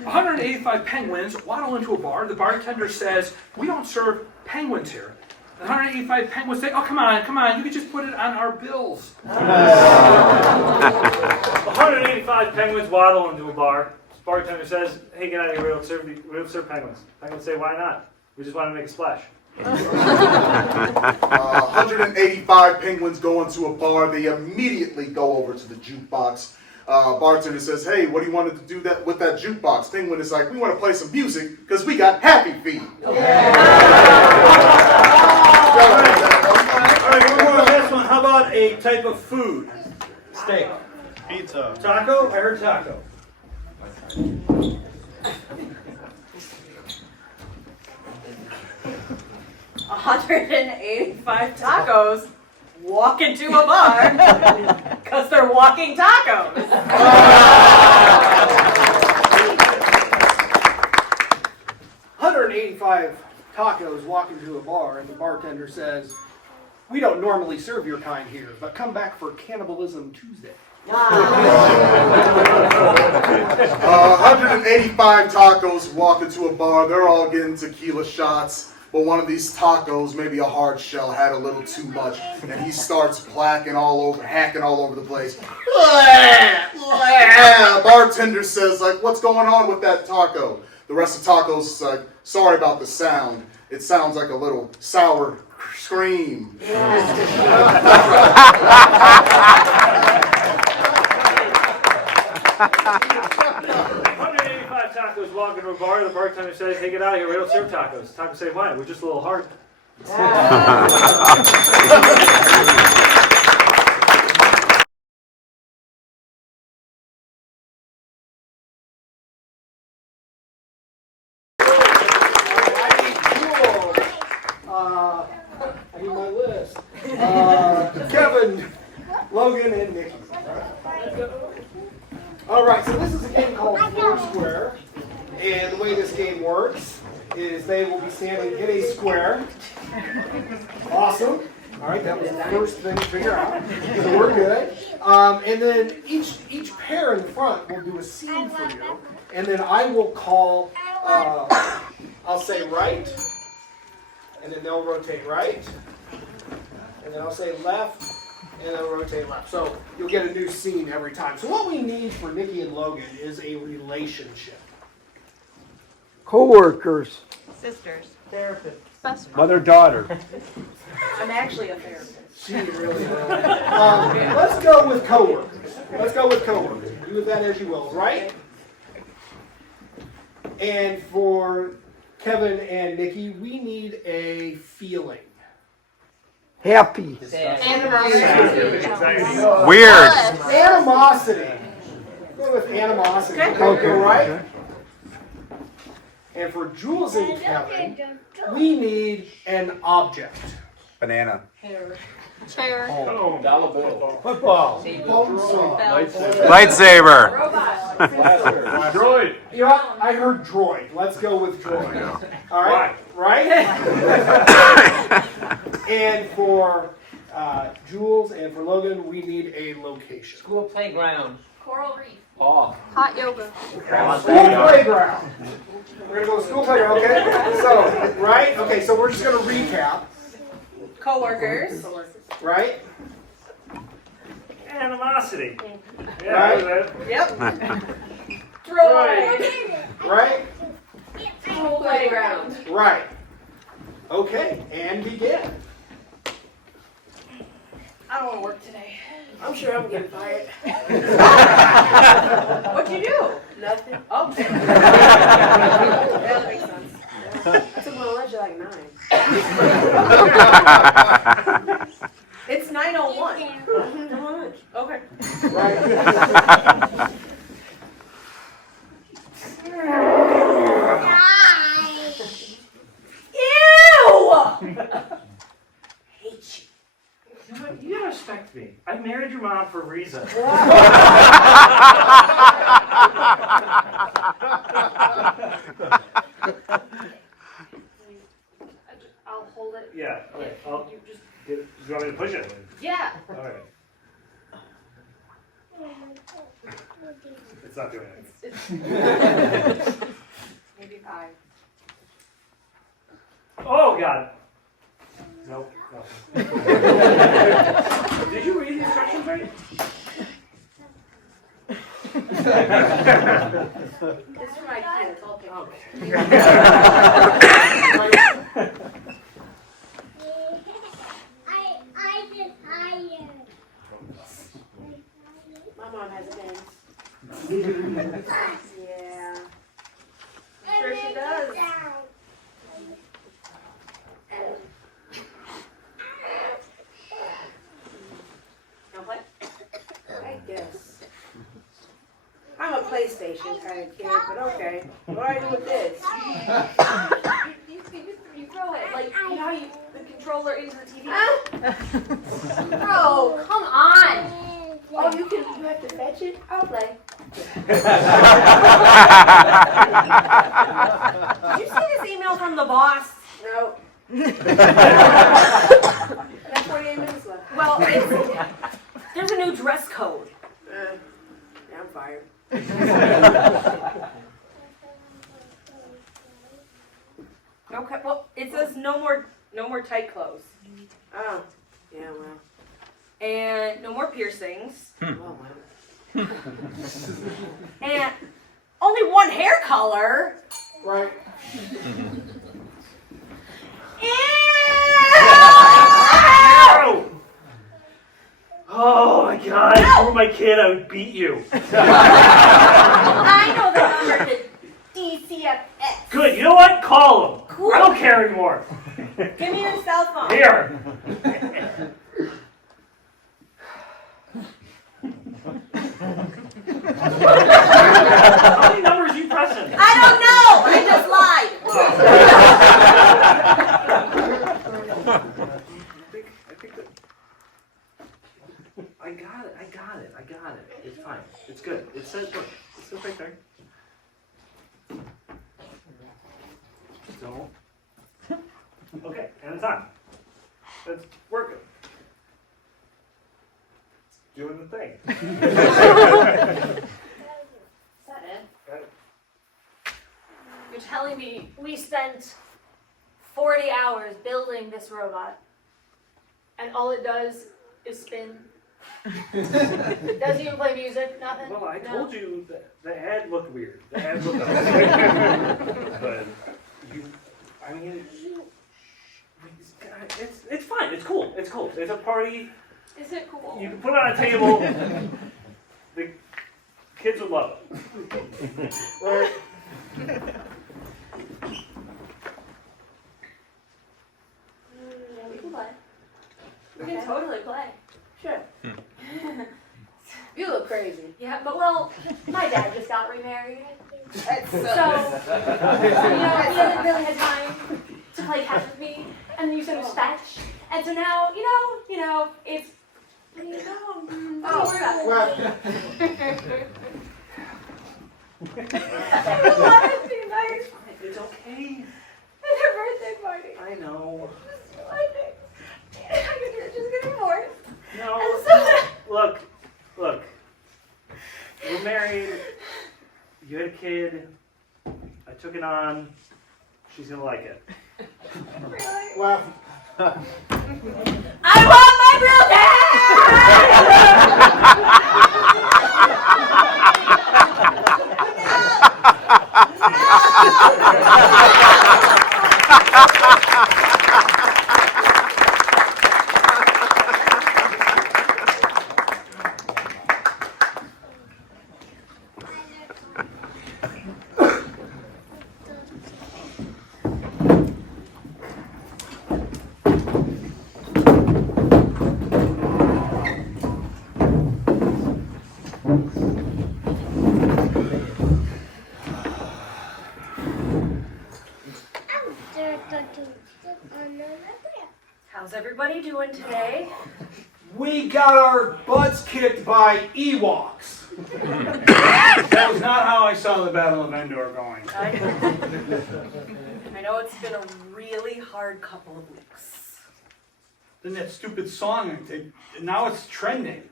185 penguins waddle into a bar. The bartender says, "We don't serve penguins here." The 185 penguins say, "Oh, come on, you can just put it on our bills." 185 penguins waddle into a bar. Bartender says, "Hey, get out of here. We don't serve penguins." Penguins say, "Why not? We just want to make a splash." 185 penguins go into a bar. They immediately go over to the jukebox. Bartender says, "Hey, what do you want to do with that jukebox?" Penguin is like, "We want to play some music because we got Happy Feet." All right, one more last one. How about a type of food? Steak. Pizza. Taco? I heard taco. 185 tacos walk into a bar because they're walking tacos. 185 tacos walk into a bar, and the bartender says, "We don't normally serve your kind here, but come back for Cannibalism Tuesday." 185 tacos walk into a bar. They're all getting tequila shots. But one of these tacos, maybe a hard shell, had a little too much, and he starts hacking all over the place. Bartender says, like, "What's going on with that taco?" The rest of the taco's like, "Sorry about the sound. It sounds like a little sour scream." 185 tacos walk into a bar. The bartender says, "Hey, get out of here. We don't serve tacos." Tacos say, "Why? We're just a little hard." I need my list. Kevin, Logan, and Nikki. All right, so this is a game called Foursquare, and the way this game works is they will be standing in a square. Awesome. All right, that was the first thing to figure out. So we're good. And then each pair in the front will do a scene for you, and then I will call. I'll say right, and then they'll rotate right, and then I'll say left, and they'll rotate left. So you'll get a new scene every time. So what we need for Nikki and Logan is a relationship. Co-workers. Sisters. Therapists. Mother-daughter. I'm actually a therapist. She really will. Let's go with coworkers. Do with that as you will, right? And for Kevin and Nikki, we need a feeling. Happy. Weird. Animosity. Go with animosity. Okay, right? And for Jules and Kevin, we need an object. Banana. Chair. Dollar bill. Football. Lightsaber. Droid. You know what? I heard droid. Let's go with droid. All right? Right? And for Jules and for Logan, we need a location. School playground. Coral reef. Oh. Hot yoga. School playground. We're going to go with school playground, okay? So, right? Okay, so we're just going to recap. Coworkers. Right? Animosity. Yeah, Right. Yep. Droid. Right? School playground. Right. Okay, and begin. I don't want to work today. I'm sure I'm getting fired. What'd you do? Nothing. Oh. Yeah, that makes sense. I took my lunch at like 9. It's 9:01. Took my lunch. Okay. Right. Ew! Hate you. You know what? You gotta respect me. I married your mom for a reason. I'll hold it. Yeah. Okay. You just Get it. it push it? Yeah. Alright. It's not doing it. Maybe 5. Oh god. Nope. No. Did you read the instructions right? It's for my kids. I'll pick My mom has a dance. Yeah. Sure she does. Wanna play? I guess. I'm a PlayStation kind of kid, but okay. What do I do with this? You throw it, like, you know how you, the controller into the TV? Oh, Come on! oh, you have to fetch it? I'll play. Did you see this email from the boss? No. That's 48 minutes left. Well, there's a new dress code. Yeah, I'm fired. Okay, well, it says no more tight clothes. Oh, yeah, well. And no more piercings. Oh, wow. And only one hair color. Right. Oh my god, if you were my kid, I would beat you. I know the number to DCFS. Good, you know what? Call him. Cool. I don't care anymore. Give me your cell phone. Here. How many numbers are you pressing? I don't know. I just lied. I got it. It's fine. It's good. It says, look, it says right there. Don't. Okay, and it's on. It's working. It's doing the thing. Is that it? Got it. You're telling me we spent 40 hours building this robot, and all it does is spin? Doesn't even play music, nothing? Well, I No? told you that the ad looked weird. The ad looked but I mean, it's fine. It's cool. It's cool. It's a party. Is it cool? You can put it on a table. The kids would love it. Right? Yeah, we can play. We can totally play. Sure. You look crazy. Yeah, but well, my dad just got remarried. That's So, you know, he hasn't really had time to play catch with me, and then you said it was fetch, and so now, you know, it's. What are you doing? Don't worry about it. It's okay. It's her birthday party. I know. You're just getting bored. No. And so, Look. We're married. You had a kid. I took it on. She's gonna like it. really? Well, I want my real How's everybody doing today? We got our butts kicked by Ewoks. That was not how I saw the Battle of Endor going. I know it's been a really hard couple of weeks. Then that stupid song, now it's trending.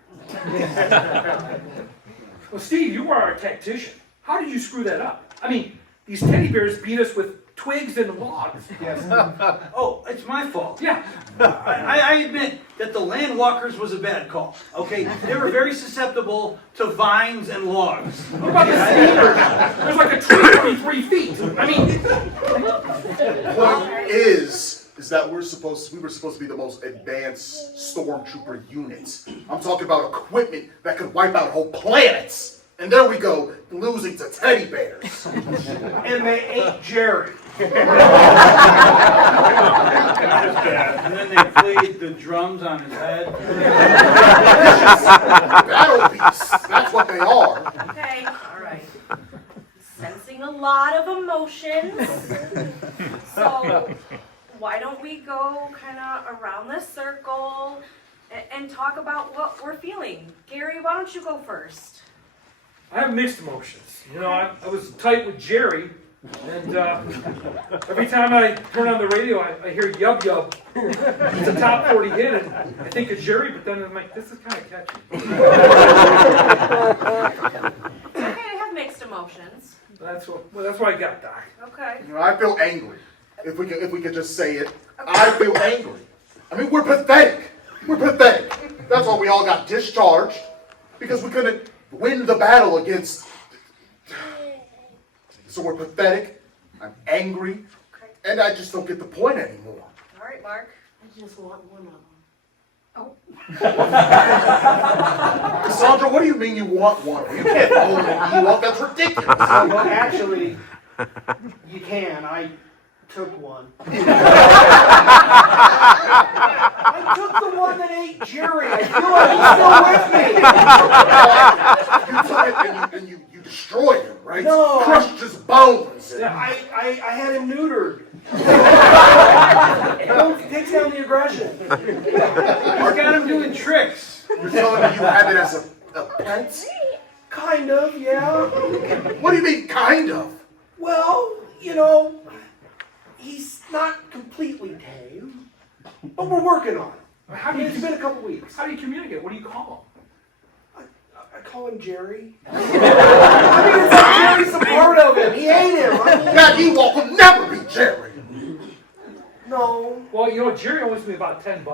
Well, Steve, you are our tactician. How did you screw that up? I mean, these teddy bears beat us with twigs and logs. Yes. Oh, it's my fault. Yeah. I admit that the Landwalkers was a bad call. Okay, they were very susceptible to vines and logs. What about the steamers? There's like a tree every 3 feet. I mean, The point is that we were supposed to be the most advanced stormtrooper units. I'm talking about equipment that could wipe out whole planets. And there we go, losing to teddy bears. And they ate Jerry. And then they played the drums on his head. Battle beasts, that's what they are. Okay, all right. Sensing a lot of emotions. So why don't we go kind of around this circle and talk about what we're feeling? Gary, why don't you go first? I have mixed emotions. You know, I was tight with Jerry, and every time I turn on the radio, I hear Yub Yub. It's a top 40 hit, and I think of Jerry, but then I'm like, this is kind of catchy. Okay, I have mixed emotions. That's what I got, Doc. Okay. You know, I feel angry. If we could just say it, I feel angry. I mean, we're pathetic. We're pathetic. That's why we all got discharged, because we couldn't win the battle against. So we're pathetic. I'm angry, and I just don't get the point anymore. All right, Mark. I just want one of them. Cassandra, what do you mean you want one? You can't own an Ewok. That's ridiculous. Well, actually, you can. I took one. I took the one that ate Jerry. I feel like he's still with me. You took it and you destroyed him, right? No. Crushed his bones. I had him neutered. It takes down the aggression. You got him doing tricks. You're telling me you have it as a pet? Kind of, yeah. What do you mean, kind of? Well, you know, he's not completely tame, but we're working on it. It's been a couple weeks. How do you communicate? What do you call I call him Jerry. I mean, it's like Jerry's a part of him. He ate him. That Ewok will never be Jerry. No. him? Well, you know, Jerry owes me about $10.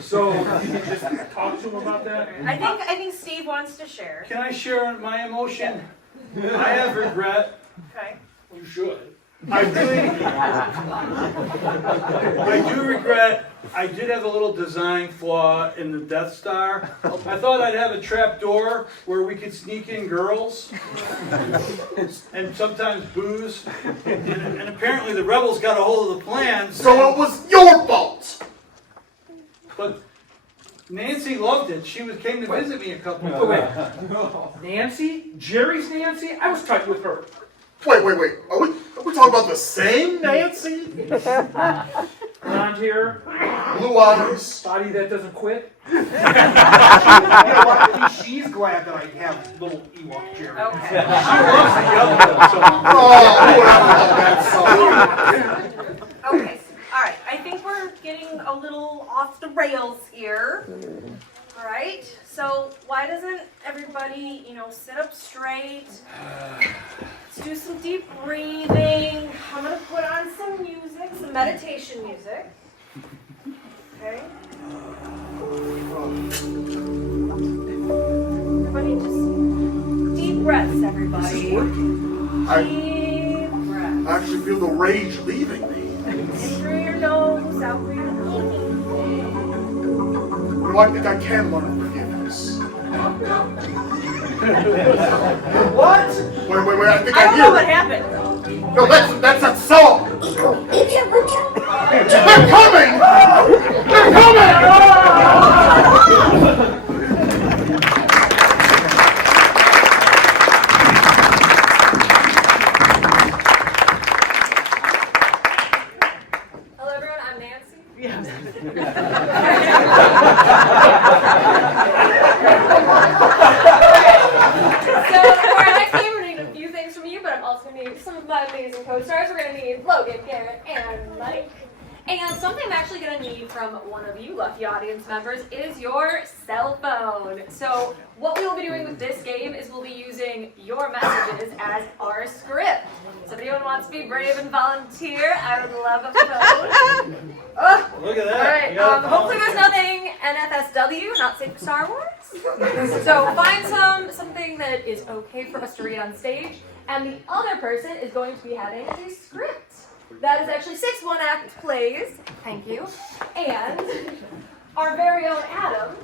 So you can just talk to him about that. I think Steve wants to share. Can I share my emotion? I have regret. Okay. You should. I do regret. I did have a little design flaw in the Death Star. I thought I'd have a trap door where we could sneak in girls and sometimes booze. And apparently the rebels got a hold of the plans. So it was your fault. But Nancy loved it. She came to visit me a couple of Wait, times. Nancy? Jerry's Nancy? I was tight with her. Wait. Are we talking about the same Nancy? Blonde hair, Blue eyes. body that doesn't quit. You know what? She's glad that I have little Ewok Jerry. Okay. She loves the yellow song. Oh, that song. Okay. All right. I think we're getting a little off the rails here. All right. So why doesn't everybody, sit up straight? Let's do some deep breathing. I'm gonna put on some music, some meditation music. Okay. Everybody, just deep breaths, everybody. This is working. Deep breaths. I actually feel the rage leaving me. In through your nose, out through your mouth. You know, I think I can learn forgiveness. What? Wait, I think I I don't hear know what it. happened. No, that's that song. They're coming! They're coming! Hello, everyone. I'm Nancy. So for our next game, we're going to need a few things from you, but I'm also going to need some of my amazing co-stars. We're going to need Logan, Garrett, and Mike. And something I'm actually going to need from one of you lucky audience members is your cell phone. So what we will be doing with this game is we'll be using your messages as our script. So if anyone wants to be brave and volunteer, I would love a phone. Oh, Look at that. all right. You got a Hopefully phone. there's nothing NFSW, not safe for Star Wars. So find something that is okay for us to read on stage, and the other person is going to be having a script. That is actually 6 one-act plays. Thank you. And our very own Adam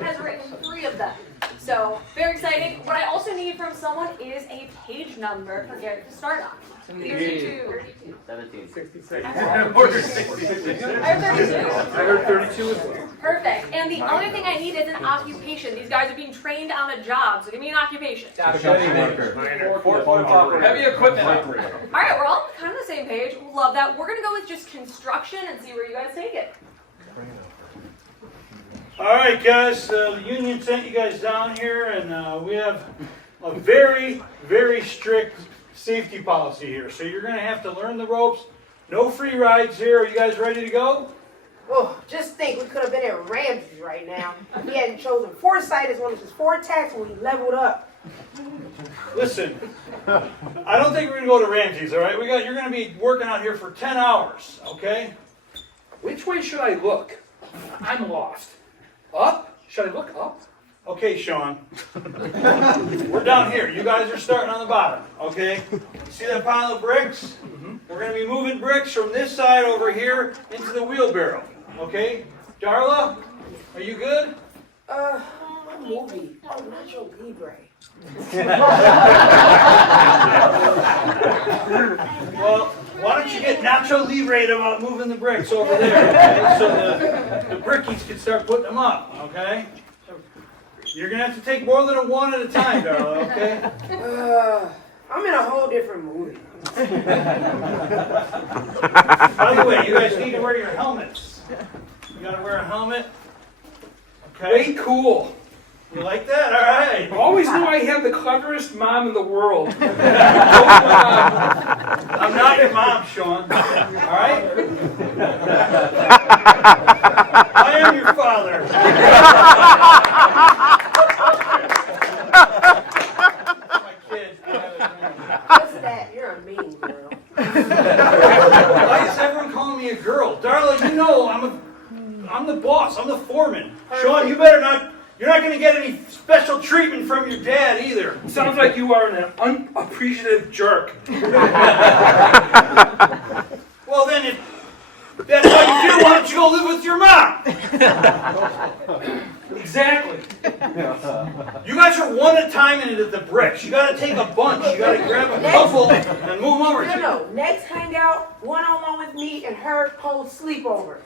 has written 3 of them. So, very exciting. What I also need from someone is a page number for Garrett to start on. 32. 17. 66. I have 32. I heard 32 as well. Perfect. And the other thing I need is an occupation. These guys are being trained on a job, so give me an occupation. Heavy equipment operator. All right, we're all kind of the same page. Love that. We're going to go with just construction and see where you guys take it. All right, guys, the union sent you guys down here, and we have a very, very strict safety policy here. So you're going to have to learn the ropes. No free rides here. Are you guys ready to go? Oh, just think, we could have been at Ramsey's right now. If he hadn't chosen foresight as one of his 4 attacks when we leveled up. Listen, I don't think we're going to go to Ramsey's, all right? You're going to be working out here for 10 hours, okay? Which way should I look? I'm lost. Up? Should I look up? Okay, Sean. We're down here. You guys are starting on the bottom, okay? See that pile of bricks? We're going to be moving bricks from this side over here into the wheelbarrow, okay? Darla, are you good? What movie? Oh, Nacho Libre. Well, why don't you get Nacho Libre about moving the bricks over there, okay? So the brickies can start putting them up, okay? You're going to have to take more than one at a time, Darla, okay? I'm in a whole different movie. By the way, you guys need to wear your helmets. You got to wear a helmet. Okay. Way cool. You like that? All right. I always knew I had the cleverest mom in the world. I'm not your mom, Sean. All right? I am your father. My kid. Just that, you're a mean girl. Why is everyone calling me a girl? Darla, you know I'm the boss. I'm the foreman. Sean, you better not. You're not going to get any special treatment from your dad either. Sounds like you are an unappreciative jerk. Well, then, if that's what you do, why don't you go live with your mom? Exactly. You guys are one at a time into the bricks. You got to take a bunch. You got to grab a couple and move them over. No. Next hangout, one-on-one with me and her cold sleepover.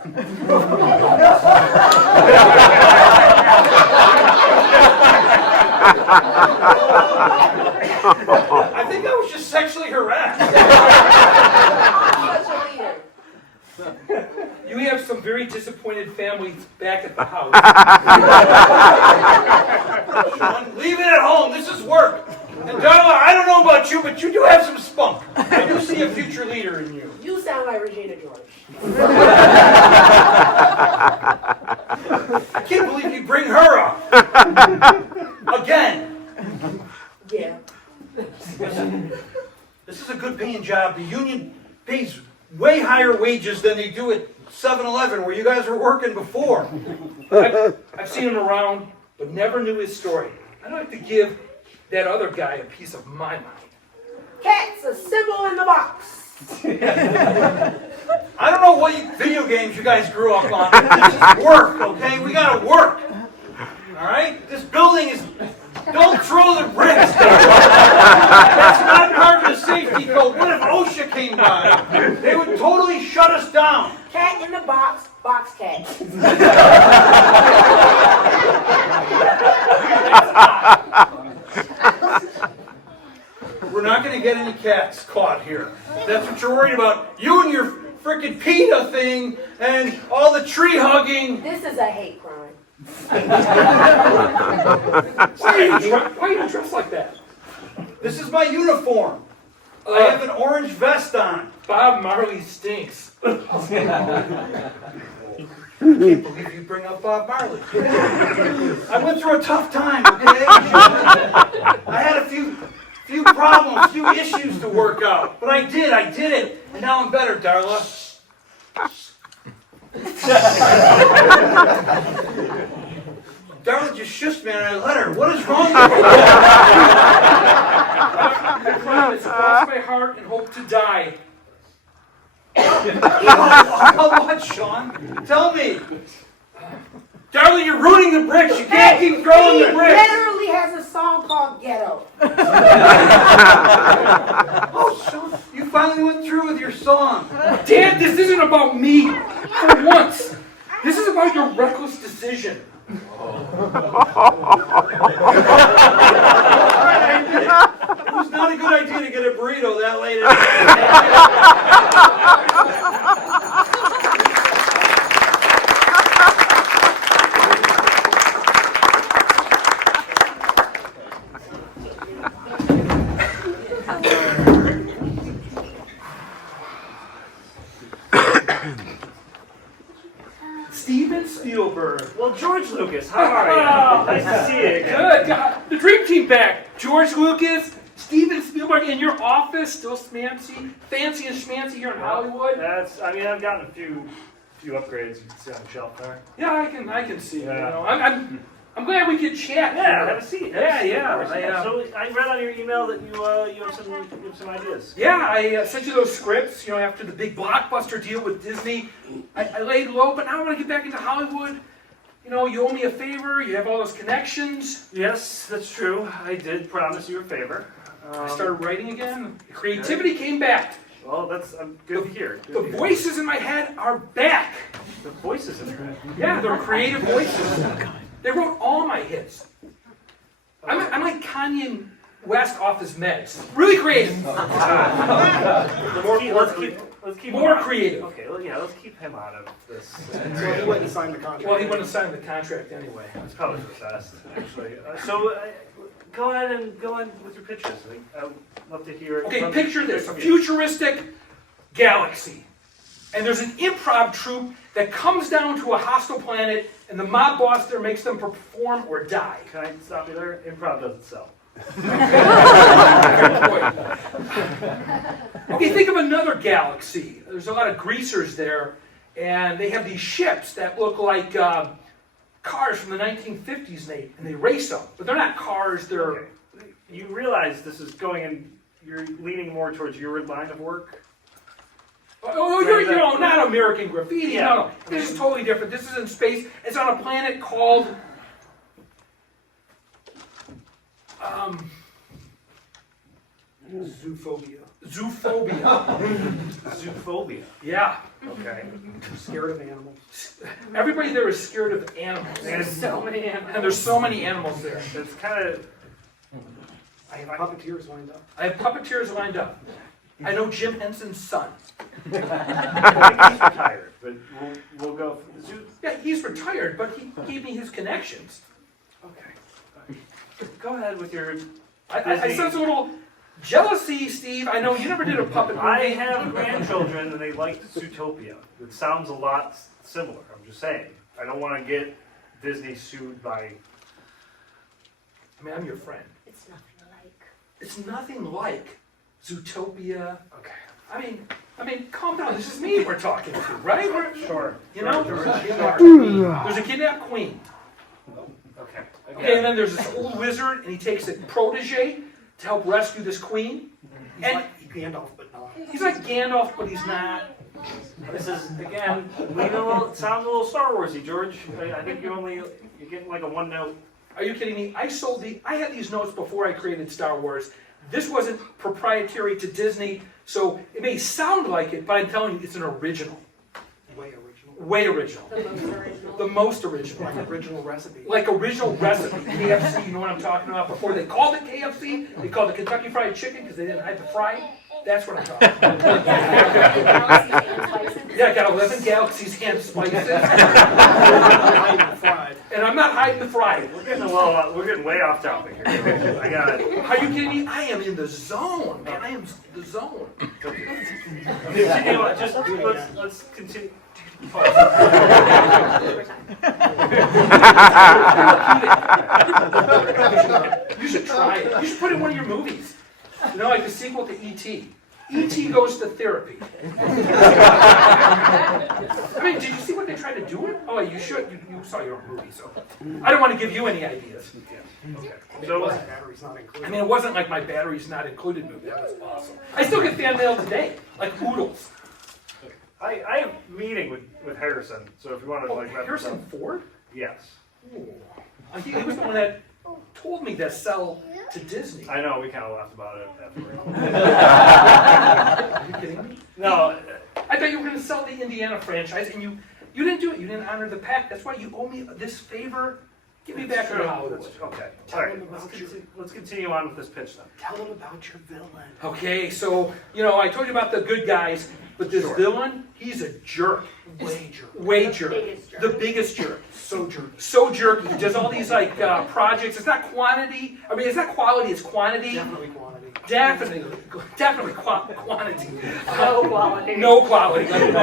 I think I was just sexually harassed. Such a leader. You have some very disappointed families back at the house. Sean, leave it at home. This is work. And Darla, I don't know about you, but you do have some spunk. I do see a future leader in you. You sound like Regina George. I can't believe you bring her up. Again. Yeah. Listen, this is a good paying job. The union pays way higher wages than they do at 7-Eleven where you guys were working before. I've seen him around, but never knew his story. I'd like to give that other guy a piece of my mind. Cat's a symbol in the box. I don't know what video games you guys grew up on, but this is work, okay? We gotta work. Alright? This building is... Don't throw the bricks down. That's not part of the safety code. What if OSHA came by? They would totally shut us down. Cat in the box, box cat. We're not going to get any cats caught here. That's what you're worried about. You and your frickin' PETA thing and all the tree hugging. This is a hate crime. Why are you dressed like that? This is my uniform. I have an orange vest on. Bob Marley stinks. I can't believe you bring up Bob Marley. I went through a tough time, okay? I had a few problems, few issues to work out. But I did it. And now I'm better, Darla. Darla just shushed me and I let her. What is wrong with you? I promise, cross my heart and hope to die. What, Sean? Tell me. Darling, you're ruining the bricks. You can't keep throwing the He bricks. literally has a song called Ghetto. Oh, Sean, you finally went through with your song. Dad, this isn't about me. For once. This is about your reckless decision. It was not a good idea to get a burrito that late at Steven Spielberg. Well, George Lucas, how are you? Nice to see you again. Good. The dream team back. George Lucas, Steven Spielberg in your office, still fancy and schmancy here in Hollywood. I've gotten a few upgrades you can see on the shelf there. Yeah, I can see. Yeah. You know, I'm glad we could chat. Yeah, have a seat. Yeah. So I read on your email that you have some ideas. Yeah, I sent you those scripts, after the big blockbuster deal with Disney. I laid low, but now I want to get back into Hollywood. You owe me a favor. You have all those connections. Yes, that's true. I did promise you a favor. I started writing again. The creativity came back. Well, that's good to hear. The voices in my head are back. The voices in your head? Yeah, they're creative voices. They wrote all my hits. I'm like Kanye West off his meds. Really creative. Let's keep more creative. Okay, let's keep him out of this. So he wouldn't sign the contract. Well, he wouldn't sign the contract anyway. It's probably for the best, actually. Go ahead with your pitches. I'd love to hear it. Okay, picture this, a futuristic galaxy. And there's an improv troupe that comes down to a hostile planet, and the mob boss there makes them perform or die. Can I stop you there? Improv doesn't sell. Okay, think of another galaxy. There's a lot of greasers there, and they have these ships that look like cars from the 1950s, Nate, and they race them. But they're not cars, they're... Okay. You realize this is going in, you're leaning more towards your line of work? Oh, you're not American Graffiti. Yeah. No. This is totally different. This is in space. It's on a planet called... Zoophobia. Zoophobia. Yeah. Okay. Scared of animals. Everybody there is scared of animals. There's so many animals. And there's so many animals there. It's kind of... I have puppeteers lined up. I know Jim Henson's son. I think he's retired, but we'll go for the zoo. Yeah, he's retired, but he gave me his connections. Okay. Go ahead with your... I sense a little jealousy, Steve. I know you never did a puppet movie. I have grandchildren and they like Zootopia. It sounds a lot similar. I'm just saying. I don't want to get Disney sued by... I'm your friend. It's nothing like. It's nothing like Zootopia. Okay. I mean, calm down. This is me we're talking to, right? Sure. There's a kidnapped queen. Okay. Okay, and then there's this old wizard, and he takes a protege to help rescue this queen. He's like Gandalf, but not. He's like Gandalf, but he's not. This is, again, it sounds a little Star Warsy, George. I think you're getting like a one note. Are you kidding me? I had these notes before I created Star Wars. This wasn't proprietary to Disney, so it may sound like it, but I'm telling you, it's an original. Way original. The most original. Like original recipe. Like original recipe. KFC, you know what I'm talking about? Before they called it KFC, they called it Kentucky Fried Chicken because they didn't have to fry it. That's what I'm talking about. Yeah, I got 11 Galaxy's hand spices. and I'm not hiding the fry. We're getting way off topic here. I got it. Are you kidding me? I am in the zone, man. I am in the zone. Continue on. Let's continue. You should try it. You should put it in one of your movies. You know, like the sequel to E.T. E.T. goes to therapy. I mean, did you see what they tried to do it? Oh, you should. You saw your own movie, so I don't want to give you any ideas. Okay. So, I mean, it wasn't like my batteries not included movie. That was awesome. I still get fan mail today, like oodles. I have a meeting with Harrison, so if you want to like wrap this up. Harrison Ford? Yes. He was the one that told me to sell to Disney. I know, we kind of laughed about it afterwards. Are you kidding me? No. I thought you were going to sell the Indiana franchise, and you didn't do it. You didn't honor the pact. That's why you owe me this favor. Give me back your Hollywood. Okay. Tell All him right. about Let's continue on with this pitch then. Tell him about your villain. Okay, so, I told you about the good guys, but this villain, he's a jerk. Way jerk. The biggest jerk. So jerky. He does all these, projects. It's not quantity. I mean, it's not quality, it's quantity. Definitely quantity. Definitely quantity. No quality. No quality. And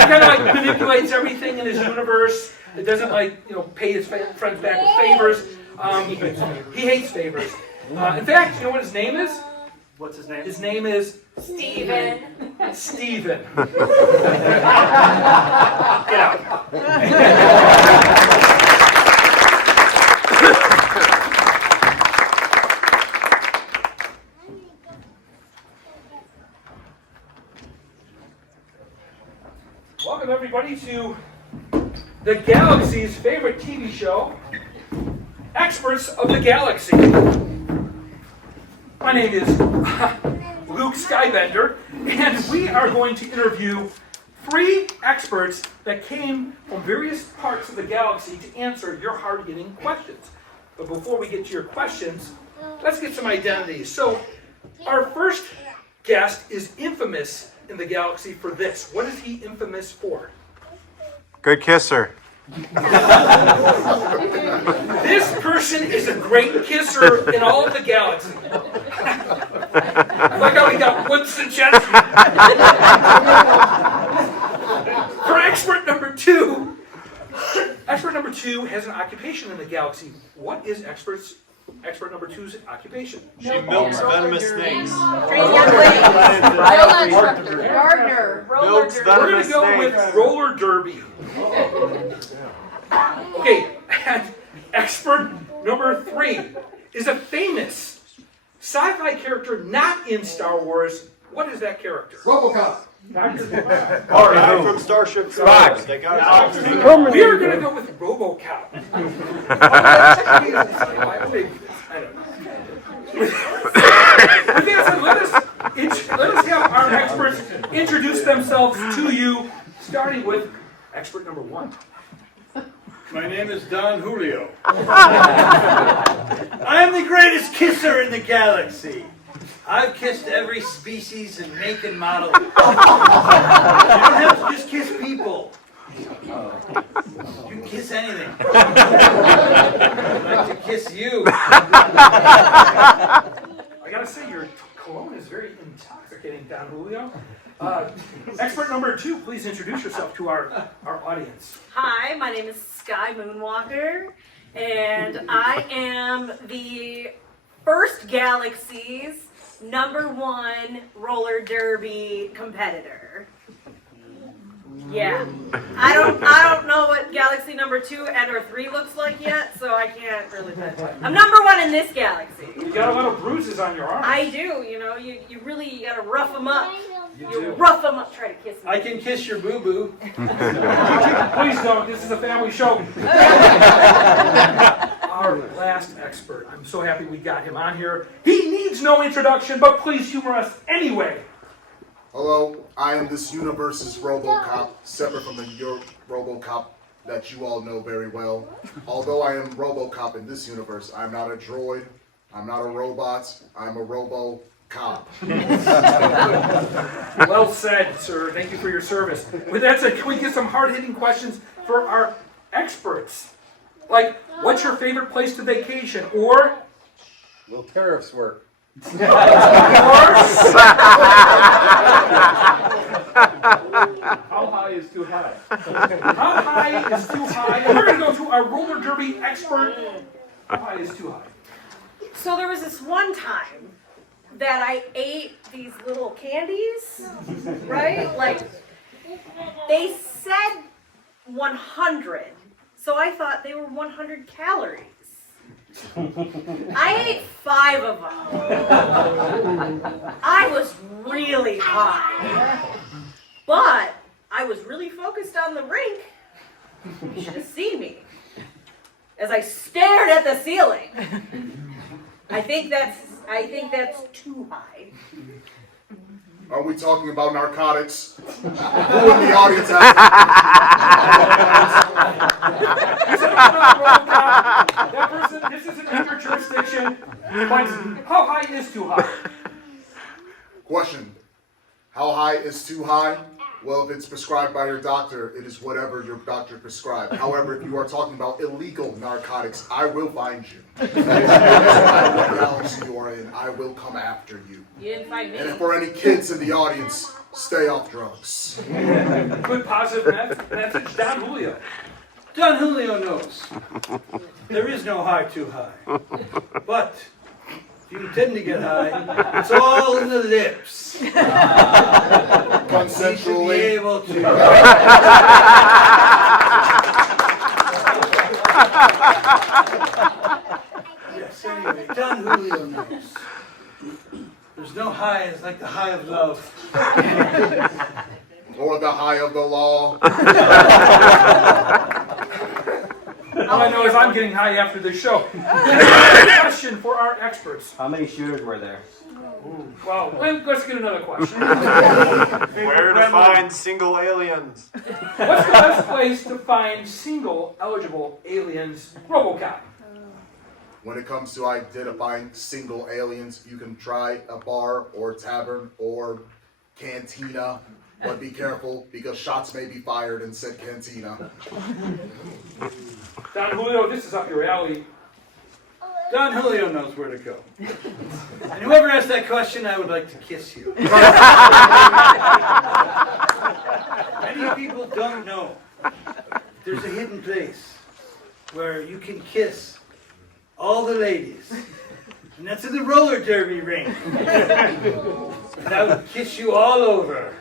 he kind of manipulates everything in his universe. It doesn't pay his friends back with favors. He hates favors. In fact, you know what his name is? What's his name? His name is Steven. Steven. Get out. Welcome everybody to the Galaxy's favorite TV show, Experts of the Galaxy. My name is Luke Skybender, and we are going to interview 3 experts that came from various parts of the galaxy to answer your hard-hitting questions. But before we get to your questions, let's get some identities. So, our first guest is infamous in the galaxy for this. What is he infamous for? Good kisser. This person is a great kisser in all of the galaxy. Like how we got Winston Chester. For expert number 2 has an occupation in the galaxy. What is expert number 2's occupation? She milks venomous snakes. Gardener. Milks We're going venomous to go with snakes. roller derby. Okay, and expert number 3 is a famous sci-fi character not in Star Wars. What is that character? RoboCop. Guy from Starship Troopers. They got We are going to go with RoboCop. I don't know. With that said, let us have our experts introduce themselves to you, starting with expert number 1. My name is Don Julio. I'm the greatest kisser in the galaxy. I've kissed every species and make and model. You don't have to just kiss people. You can kiss anything. I'd like to kiss you. I gotta say, your cologne is very intoxicating, Don Julio. Expert number 2, please introduce yourself to our audience. Hi, my name is Sky Moonwalker, and I am the first galaxy's #1 roller derby competitor. Yeah. I don't know what galaxy number 2 and or 3 looks like yet, so I can't really judge. I'm #1 in this galaxy. You got a lot of bruises on your arms. I do, you really gotta rough them up. You You do. rough them up, try to kiss me. I can kiss your boo-boo. Please don't, this is a family show. Our last expert. I'm so happy we got him on here. He needs no introduction, but please humor us anyway. Hello, I am this universe's RoboCop, separate from your RoboCop that you all know very well. Although I am RoboCop in this universe, I'm not a droid, I'm not a robot, I'm a RoboCop. Well said, sir. Thank you for your service. With that said, can we get some hard-hitting questions for our experts. Like, what's your favorite place to vacation? Or, Will tariffs work? How high is too high? How high is too high? And we're going to go to our roller derby expert. How high is too high? So there was this one time that I ate these little candies, right? Like, they said 100, so I thought they were 100 calories. I ate 5 of them. I was really high, but I was really focused on the rink. You should have seen me as I stared at the ceiling. I think that's too high. Are we talking about narcotics? Who in the audience has? That person, this isn't under jurisdiction. But how high is too high? Question. How high is too high? Well, if it's prescribed by your doctor, it is whatever your doctor prescribed. However, if you are talking about illegal narcotics, I will find you. What galaxy you are in, I will come after you. You didn't find me. And if for any kids in the audience, stay off drugs. Good positive message. Don Julio. Don Julio knows there is no high too high. But if you intend to get high, it's all in the lips. Consensually. Be able to. Yes, anyway, Don Julio knows. There's no high as like the high of love. Or the high of the law. All I know is I'm getting high after this show. Question for our experts. How many shooters were there? Well, let's get another question. Where to find single aliens? What's the best place to find single eligible aliens? RoboCop. When it comes to identifying single aliens, you can try a bar or tavern or cantina, but be careful because shots may be fired in said cantina. Don Julio, this is up your alley. Don Julio knows where to go. And whoever asked that question, I would like to kiss you. Many people don't know there's a hidden place where you can kiss all the ladies. And that's in the roller derby ring. And I would kiss you all over.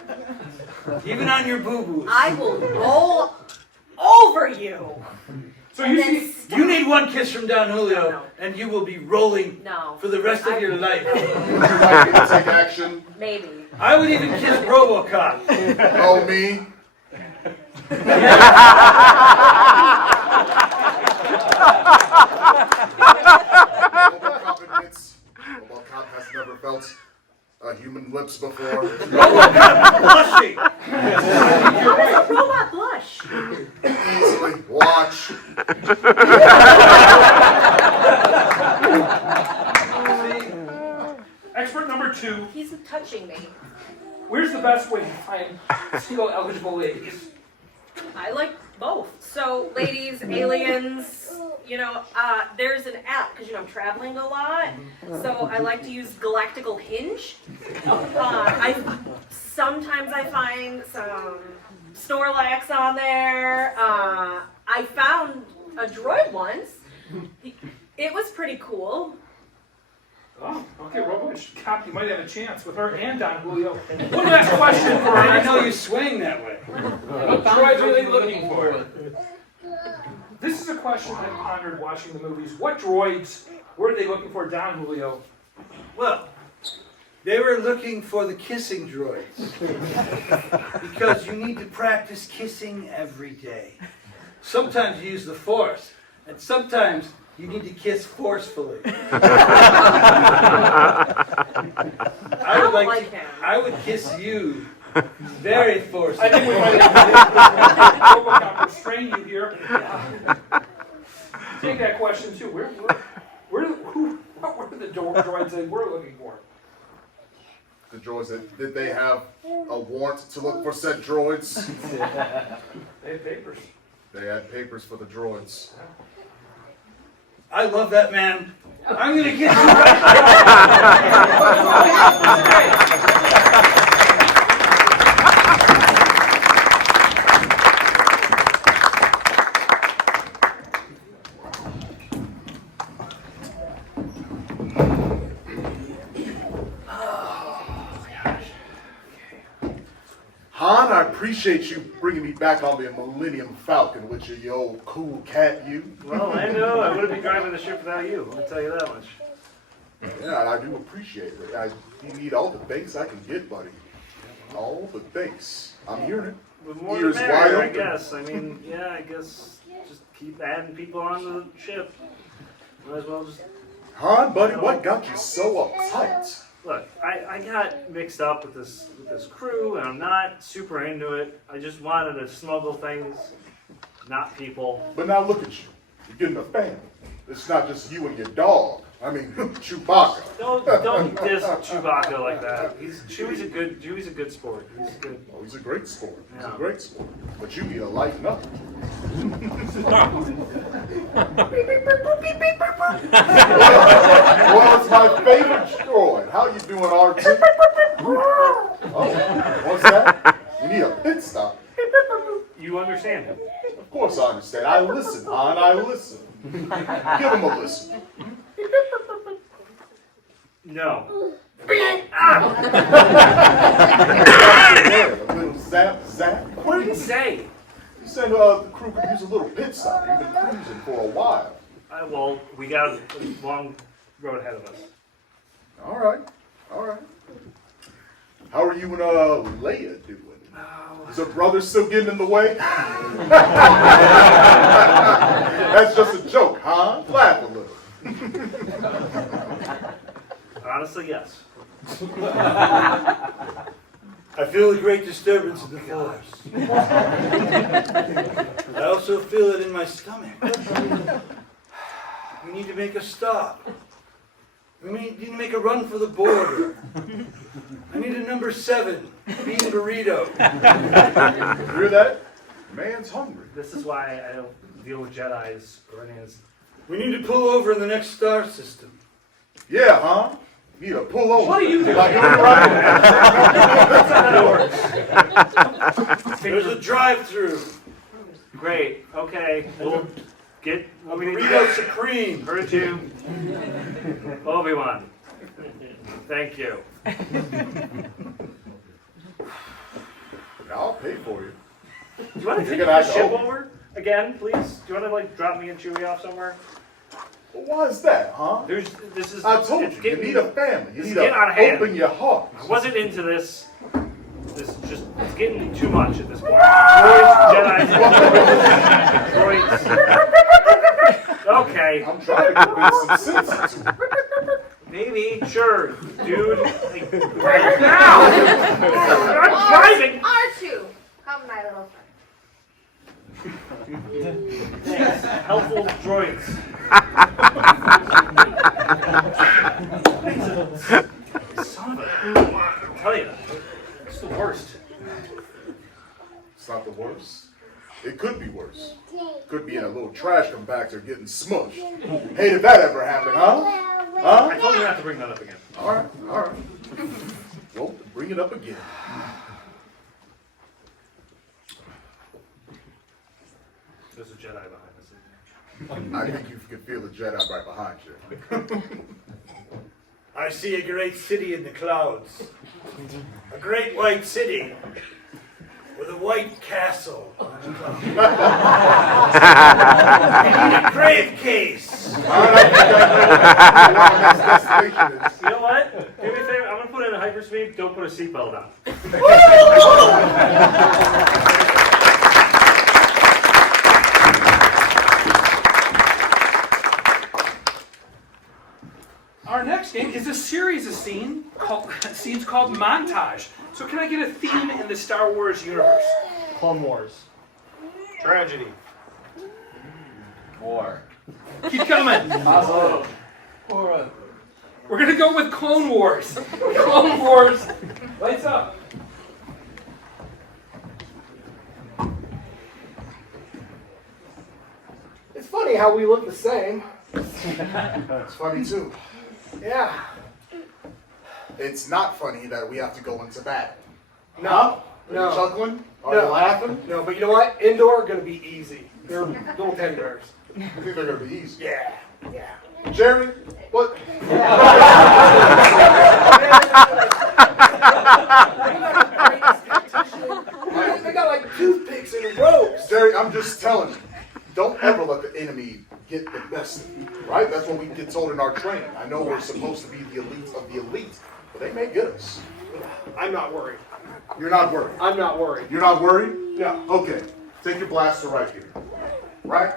Even on your boo-boos. I will roll over you. So you need one kiss from Don Julio, and you will be rolling for the rest of your life. Would you like me to take action? Maybe. I would even kiss RoboCop. Oh, me? RoboCop admits RoboCop has never felt human lips before. RoboCop blushing. Robot blush. Easily. Watch. Expert number 2. He's touching me. Where's the best way to find single eligible ladies? I like both. So, ladies, aliens, there's an app, because, I'm traveling a lot. So, I like to use Galactical Hinge. Sometimes I find some Snorlax on there. I found a droid once. It was pretty cool. Oh, okay, RoboCop, you might have a chance with her and Don Julio. One last question for our I didn't know you swing that way. What droids are they looking for? This is a question I pondered watching the movies. What droids were they looking for, Don Julio? Well, they were looking for the kissing droids. Because you need to practice kissing every day. Sometimes you use the Force, and sometimes you need to kiss forcefully. I would kiss you very forcefully. I think we might have RoboCop restrain you here. Take that question too. What were the droids they were looking for? The droids, did they have a warrant to look for said droids? They have papers. They had papers for the droids. I love that man. I'm gonna get Han, I appreciate you bringing me back on the Millennium Falcon with your old cool cat you. Well, Lando, I wouldn't be driving the ship without you. I'll tell you that much. Yeah, I do appreciate it. You need all the thanks I can get, buddy. All the thanks. I'm hearing it. With more Ears the wide merrier, I open. guess. I mean, yeah, I guess just keep adding people on the ship. Might as well just... Han, buddy, what got you so uptight? Look, I got mixed up with this crew, and I'm not super into it. I just wanted to smuggle things, not people. But now look at you. You're getting a family. It's not just you and your dog. I mean, Chewbacca. Don't diss Chewbacca like that. Chewie's a good sport. He's good. Oh, he's a great sport. He's Yeah. a great sport. But you need to lighten up. Well, it's my favorite droid. How you doing, R2? Oh, what's that? You need a pit stop. You understand him? Of course I understand. I listen, Han. I listen. Give him a listen. No. A little zap, zap. What did he say? He said the crew could use a little pit stop. You've been cruising for a while. Well, we got a long road ahead of us. All right. All right. How are you and Leia doing? Is her brother still getting in the way? That's just a joke, huh? Laugh a little. Honestly, yes. I feel a great disturbance in the force. I also feel it in my stomach. We need to make a stop. We need to make a run for the border. I need a number 7 bean burrito. You hear that? Man's hungry. This is why I don't deal with Jedis or any of this. We need to pull over in the next star system. Yeah, huh? You need to pull over. What are you doing? Like you're right. There's a drive-through. Great. Okay. We'll get what we need to Burrito get. Supreme. Heard you. Obi-Wan. Thank you. I'll pay for you. Do you want to You're take gonna have the to ship open- over again, please? Do you want to like drop me and Chewie off somewhere? Well, why is that, huh? This is. I told it's you, you getting- need a family. You this need is getting out to of hand. open your heart. I wasn't into this. This is just, it's getting too much at this point. Droids, Jedi, droids. Okay. I'm trying to convince some sense into it. Maybe, sure, dude. Like, right now! I'm driving! R2, come my little friend. Thanks. Helpful droids. Son of a... I tell you, it's the worst. It's not the worst. It could be worse. Could be in a little trash compactor getting smushed. Hey, did that ever happen, huh? Huh? I told you not to bring that up again. All right, all right. Well, bring it up again. There's a Jedi behind us. I think you can feel the Jedi right behind you. I see a great city in the clouds. A great white city with a white castle on the top. I need a grave case. I don't think I know what the next destination is. You know what? Do me a favor. I'm gonna put it in hyperspeed. Don't put a seatbelt on. Our next game is a series of scenes called montage. So can I get a theme in the Star Wars universe? Clone Wars. Tragedy. War. Keep coming. Oslo. We're gonna go with Clone Wars. Clone Wars. Lights up. funny how we look the same. It's funny too. Yeah. It's not funny that we have to go into battle. No. Are No. you chuckling? Are No. you laughing? No, but you know what? Indoor gonna be easy. They're little teddy bears. I think they're gonna be easy. Yeah. Yeah. Jerry, what? They got like toothpicks and ropes. Jerry, I'm just telling you, don't ever let the enemy get the best of you, right? That's what we get told in our training. I know we're supposed to be the elite of the elite, but they may get us. I'm not worried. You're not worried. I'm not worried. You're not worried? No. Okay, take your blaster right here. Right?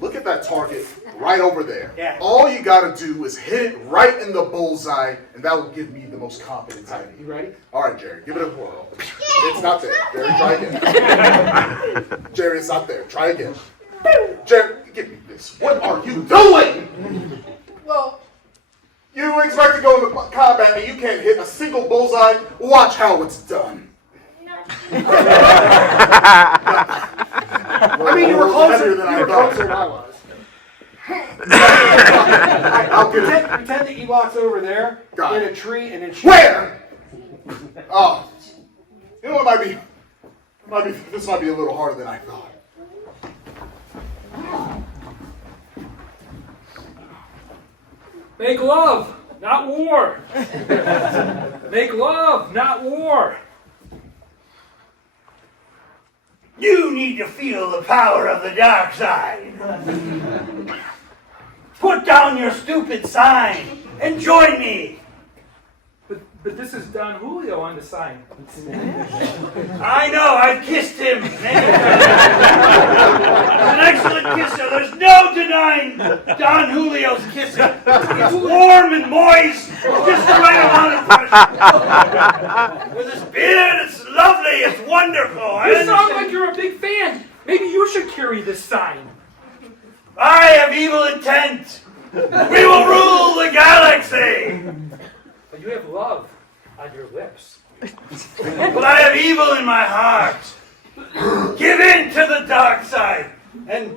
Look at that target right over there. Yeah. All you gotta do is hit it right in the bullseye, and that will give me the most confidence I need. You ready? All right, Jerry, give it a whirl. It's not there. Jerry, try again. Jerry, it's not there. Try again. Jerry, give me this. What are you doing? Well, you expect to go into combat and you can't hit a single bullseye? Watch how it's done. I mean, you were closer than you were closer than I was. I'll get it. Pretend that he walks over there Got in it. a tree and then Where? Oh, you know what this might be a little harder than I thought. Make love, not war. Make love, not war. You need to feel the power of the dark side. Put down your stupid sign and join me. But this is Don Julio on the sign. I know, I've kissed him. He's an excellent kisser. There's no denying Don Julio's kissing. It's warm and moist, just the right amount of pressure. With his beard, it's lovely, it's wonderful. You sound like you're a big fan. Maybe you should carry this sign. I have evil intent. We will rule the galaxy. But you have love on your lips. But I have evil in my heart. Give in to the dark side, and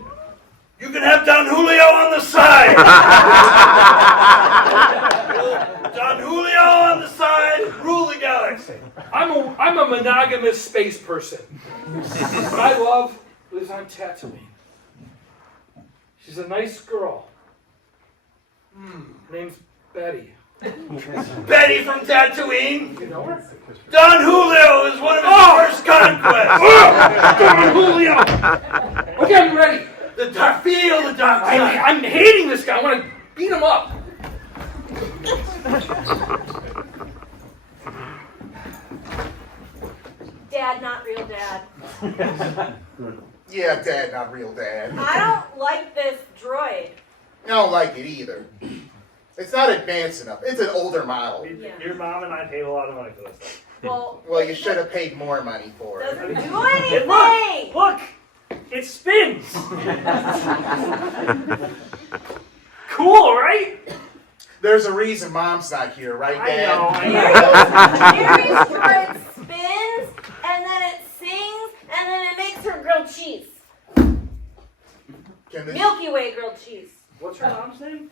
you can have Don Julio on the side. Don Julio on the side, rule the galaxy. I'm a monogamous space person. My love lives on Tatooine. She's a nice girl. Her name's Betty. Betty from Tatooine. You know her? Don Julio is one of his first conquests. Don Julio! Okay, I'm ready. Feel the dark side. I'm hating this guy. I want to beat him up. Dad, not real dad. Yeah, Dad, not real Dad. I don't like this droid. I don't like it either. It's not advanced enough. It's an older model. Your mom and I paid a lot of money for this thing. Well, you should have paid more money for it. doesn't do anything. Look! It spins! Cool, right? There's a reason Mom's not here, right, Dad? Mary's droid spins, and then it sings, and then it makes her grilled cheese. Milky Way grilled cheese. What's her mom's name?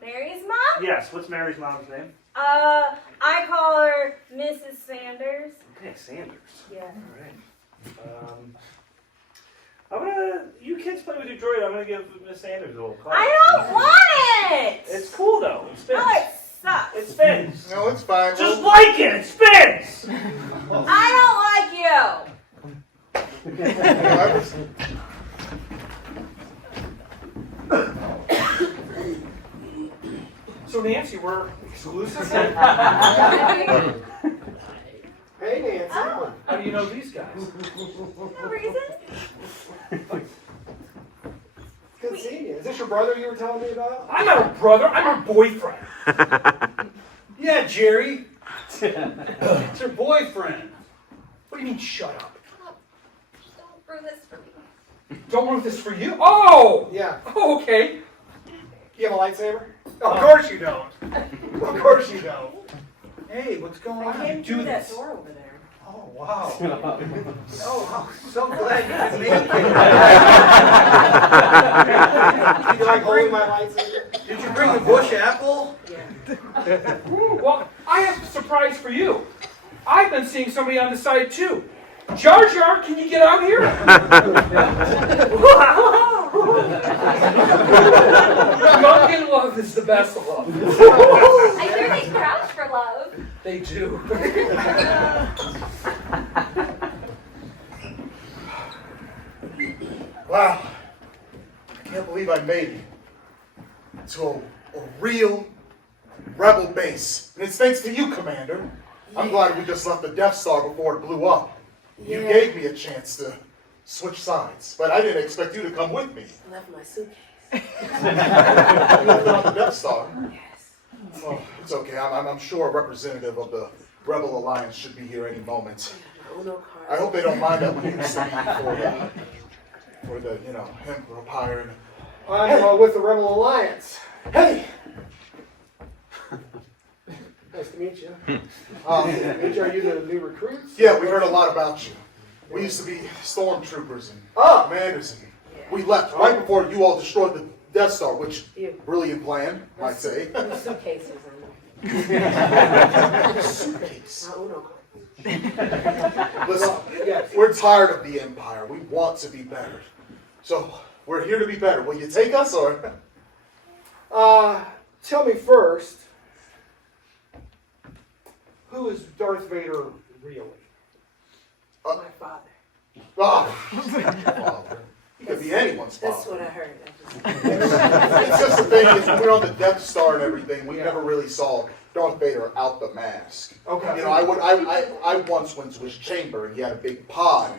Mary's mom? Yes, what's Mary's mom's name? I call her Mrs. Sanders. Okay, Sanders. Yeah. Alright. You kids play with your droid, I'm gonna give Miss Sanders a little call. I don't want it! It's cool though, it spins. No, it sucks. It spins. No, it's fine. Just like it spins! I don't like you! So Nancy, we're exclusive? Hey, Nancy. Oh. How do you know these guys? No reason? Good seeing you. Is this your brother you were telling me about? I'm not her brother, I'm her boyfriend. Yeah, Jerry. It's her boyfriend. What do you mean, shut up? Don't ruin this for me. Don't want this for you? Oh! Yeah. Oh, okay. You have a lightsaber? Oh, of course you don't. Of course you don't. Hey, what's going I on? came Do through that this. door over there. Oh, wow. Oh, I'm so glad you could make it. Did you like holding my lightsaber? Did you bring the bush apple? Well, I have a surprise for you. I've been seeing somebody on the side too. Jar Jar, can you get out here? Young love is the best of love. I hear they crouch for love. They do. Wow. I can't believe I made it to a real rebel base. And it's thanks to you, Commander. I'm glad we just left the Death Star before it blew up. You gave me a chance to switch sides, but I didn't expect you to come with me. I left my suitcase. You left it on the Death Star? Yes. Well, it's okay. I'm sure a representative of the Rebel Alliance should be here any moment. I hope they don't mind that we use them for the Empire. I'm with the Rebel Alliance. Hey! Nice to meet you. Are you the new recruits? Yeah, we heard a lot about you. We used to be stormtroopers and commanders, and we left right before you all destroyed the Death Star, which brilliant plan, I'd say. The suitcases on Suitcase. them. Listen, we're tired of the Empire. We want to be better. So we're here to be better. Will you take us, or? Tell me first, who is Darth Vader really? My father. Father. He could be anyone's father. That's what I heard. It's just the thing is, when we're on the Death Star and everything, we never really saw Darth Vader out the mask. Okay. You know, I once went to his chamber and he had a big pod.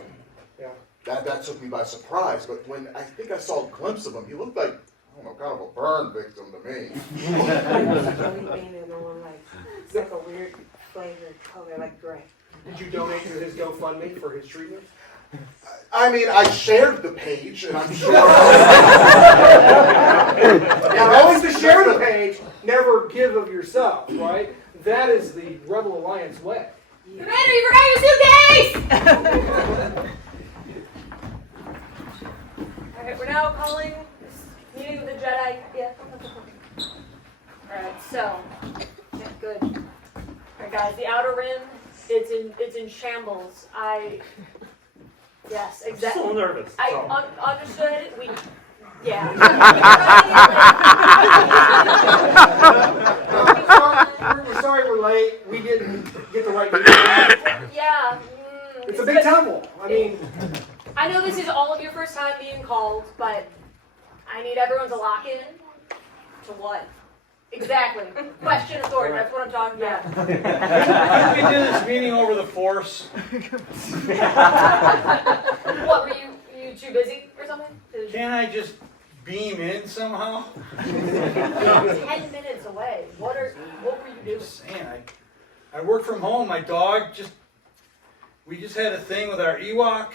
Yeah. That took me by surprise. But when I think I saw a glimpse of him, he looked like, I don't know, kind of a burn victim to me. It's like a weird flavored color, like gray. Did you donate to his GoFundMe for his treatment? I mean, I shared the page, and I'm sure. Now, always to share the page, never give of yourself, right? That is the Rebel Alliance way. Commander, you forgot your suitcase! Alright, we're now calling this meeting of the Jedi. Yeah. Alright, so. Yeah, good. Alright, guys, the Outer Rim, it's in shambles. Yes, exactly. So nervous. Understood. Yeah. We're sorry we're late. We didn't get the right. Yeah. It's a big temple. I know this is all of your first time being called, but I need everyone to lock in. To what? Exactly. Question authority. That's what I'm talking about. Can we do this meeting over the Force? What, were you too busy or something? Can't I just beam in somehow? 10 minutes away. What were you doing? Just saying, I work from home. My dog we just had a thing with our Ewok.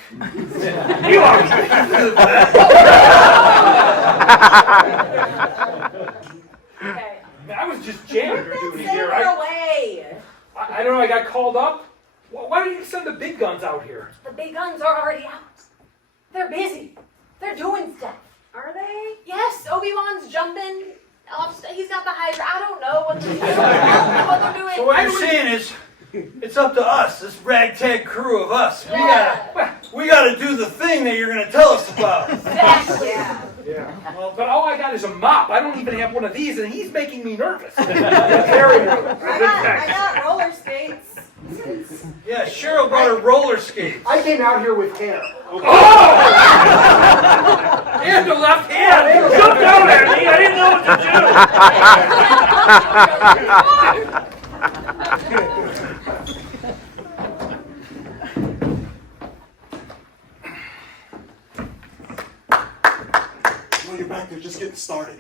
Okay. I was just janitor duty here. away. I don't know, I got called up. Why didn't you send the big guns out here? The big guns are already out. They're busy. They're doing stuff. Are they? Yes, Obi-Wan's jumping. He's got the Hydra. I don't know what they're doing. I don't know what they're doing. So what you're saying is, it's up to us, this ragtag crew of us. We gotta do the thing that you're gonna tell us about. Exactly. Yeah. Well, but all I got is a mop. I don't even have one of these, and he's making me nervous. Very nervous. I got roller skates. Yeah, Cheryl brought her roller skates. I came out here with hair. Oh! And the left hand! Jumped out at me! I didn't know Well, you're back there just getting started.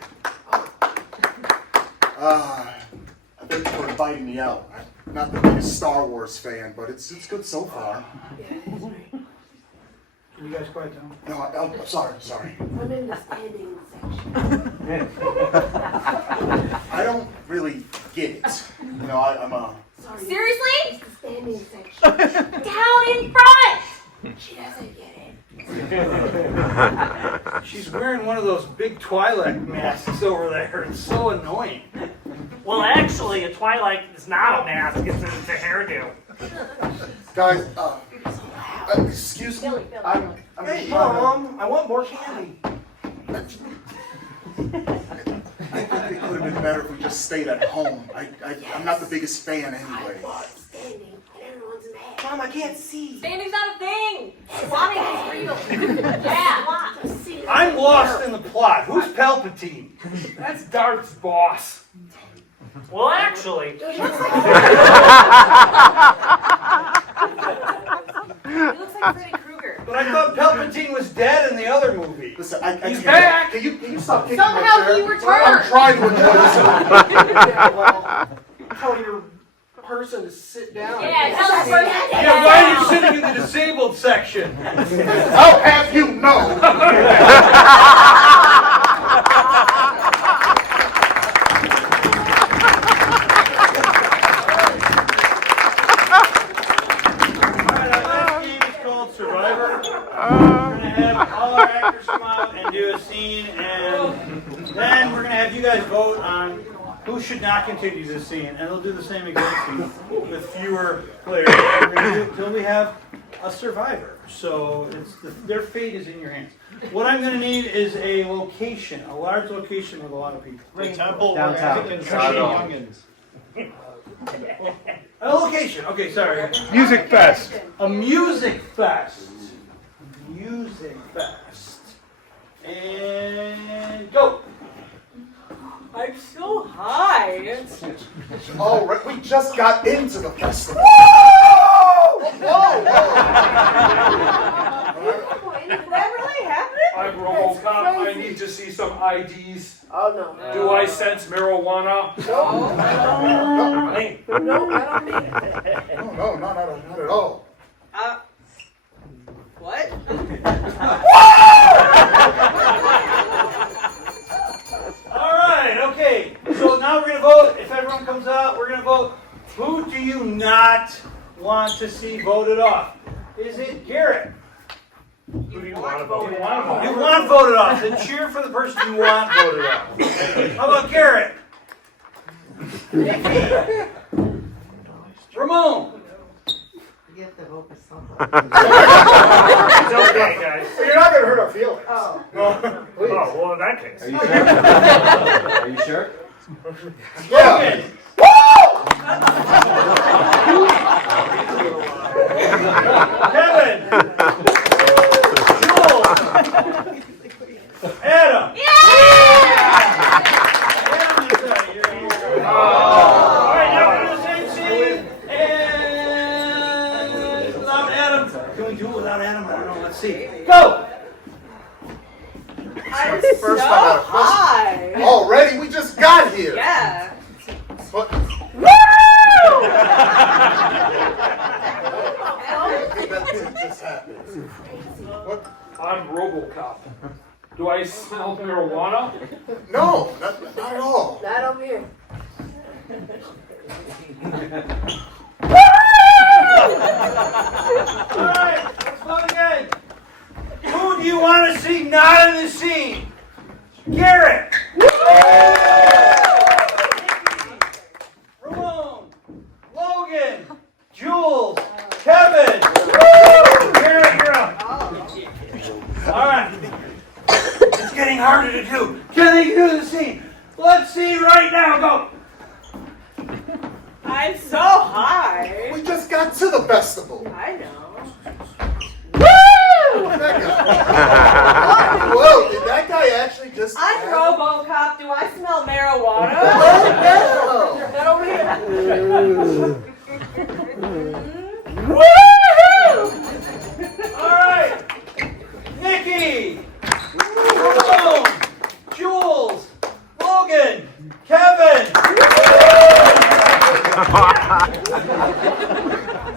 Thank you for inviting me out. I'm not the biggest Star Wars fan, but it's good so far. Can you guys quiet down? No, I'm sorry. I'm in the standing section. I don't really get it. You know, I'm a... Sorry. Seriously? It's the standing section. Down of those big Twi'lek masks over there. It's so annoying. Well, actually, a Twilight is not a mask, it's a hairdo. Guys, excuse me. I'm Hey, just trying Mom, I want more candy. I think it could have been better if we just stayed at home. I'm not the biggest fan anyway. Mom, I can't see. Standing's not a thing. Swatting is real. Yeah. I'm lost in the plot. Who's Palpatine? That's Darth's boss. Well, actually, He looks like Freddy Krueger. But I thought Palpatine was dead in the other movie. Listen, I He's can't. back. Can you stop kicking my Somehow chair? he returned. I'm trying to enjoy this. Tell your person to sit down. Yeah, tell us where you're Yeah, why are you sitting in the disabled section? I'll have you know. Alright, our last game is called Survivor. We're going to have all our actors come out and do a scene, and then we're going to have you guys vote on who should not continue this scene, and they'll do the same exact scene with fewer players. We're going to do it until we have a survivor. So their fate is in your hands. What I'm going to need is a location, a large location with a lot of people. The temple Downtown. where youngins. A location. Okay, sorry. Music Fest. A music fest. Music fest. And go. I'm so high. All right, we just got into the festival. Did that really happen? I'm RoboCop. I need to see some IDs. Oh, no. Do I sense marijuana? No, I don't need it. No, not at all. What? All right, okay. So now we're going to vote. If everyone comes out, we're going to vote. Who do you not want to see voted off? Is it Garrett? Who do you want to vote? You want voted off. Then cheer for the person you want voted off. How about Garrett? Nikki? Ramon? You have to vote for someone. it's okay, guys. You're not gonna hurt our feelings. Oh. Oh, well, in that case. Are you sure? Yeah. Kevin? Jules? Adam? Adam, you're here. All right, now we're in the same scene. And without Adam. Can we do it without Adam? I don't know. Let's see. Go! I'm First so time out of high. Already, we just got here. Yeah. But Woo! I think that just happened. What? I'm RoboCop. Do I smell marijuana? No, not at all. Not over here. All right, let's vote again. Who do you want to see not in the scene? Garrett. Ramon. Logan. Jules. Kevin. Garrett, you're up. All right. It's getting harder to do. Can they do the scene? Let's see right now. Go. I'm so high. We just got to the festival. I know. That guy. Whoa, did that guy actually just... I'm RoboCop. Do I smell marijuana? Not over here. Woo! All right. Nikki. Ramon. Jules. Logan. Kevin.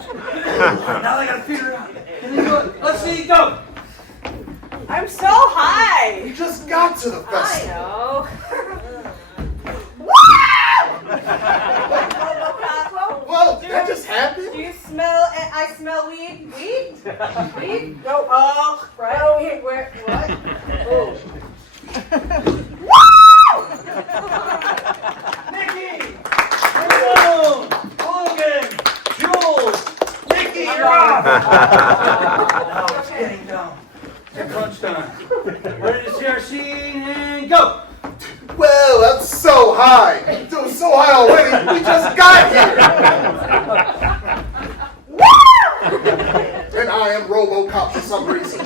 Now they gotta figure it out. Can they do it? Let's see, go! I'm so high. We just got to the I festival. know. Whoa, did that just happen? Do you smell? I smell weed. Weed? Weed? No. Oh, right over here. Where? What? Oh. Now it's getting done. It's crunch time. Ready to see our scene and go. Well, that's so high. It was so high already. We just got here. And I am RoboCop for some reason.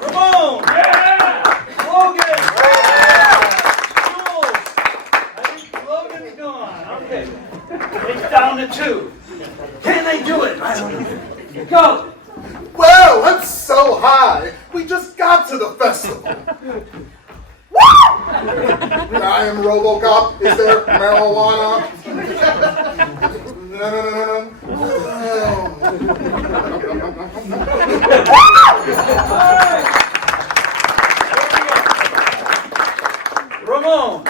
Ramon! Yeah! Logan! Jules! I think Logan's gone. Okay. It's down to 2. Can they do it? I don't know. Go! Well, that's so high. We just got to the festival. And I am RoboCop. Is there marijuana? No. Ramon!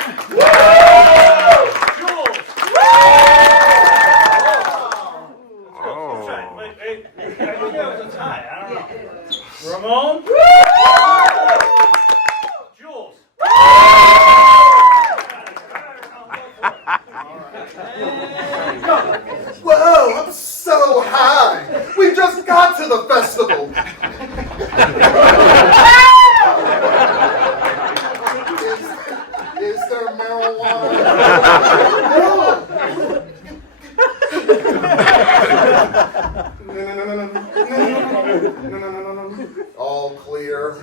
Jules! Let's try it. Wait. I think that was a tie. I don't know. Ramon? Jules! Whoa, I'm so high. We just got to the festival. Is there marijuana? No. All clear.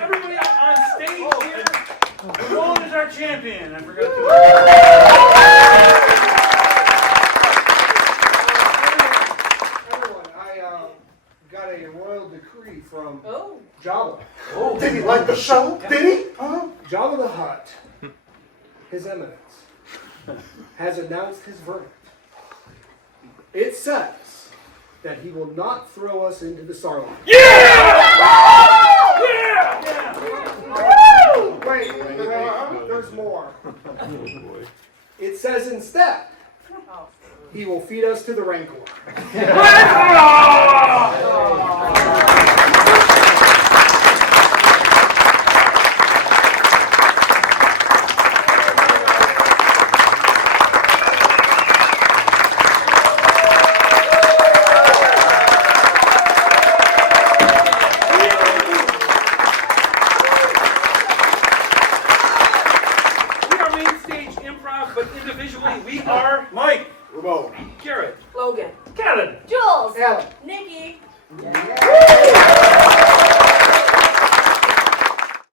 Everybody on stage here. Ramon is our champion. I forgot to. Everyone, I got a royal decree from Jabba. Oh, did he like the show? Did he? Huh? Jabba the Hutt, His Eminence, has announced his verdict. It says that he will not throw us into the Sarlacc. Wait, there's more. It says instead, he will feed us to the Rancor. We are main stage improv, but individually we are Mike! Ramon. Garrett. Logan. Kevin. Jules! Alan. Nikki! Yeah.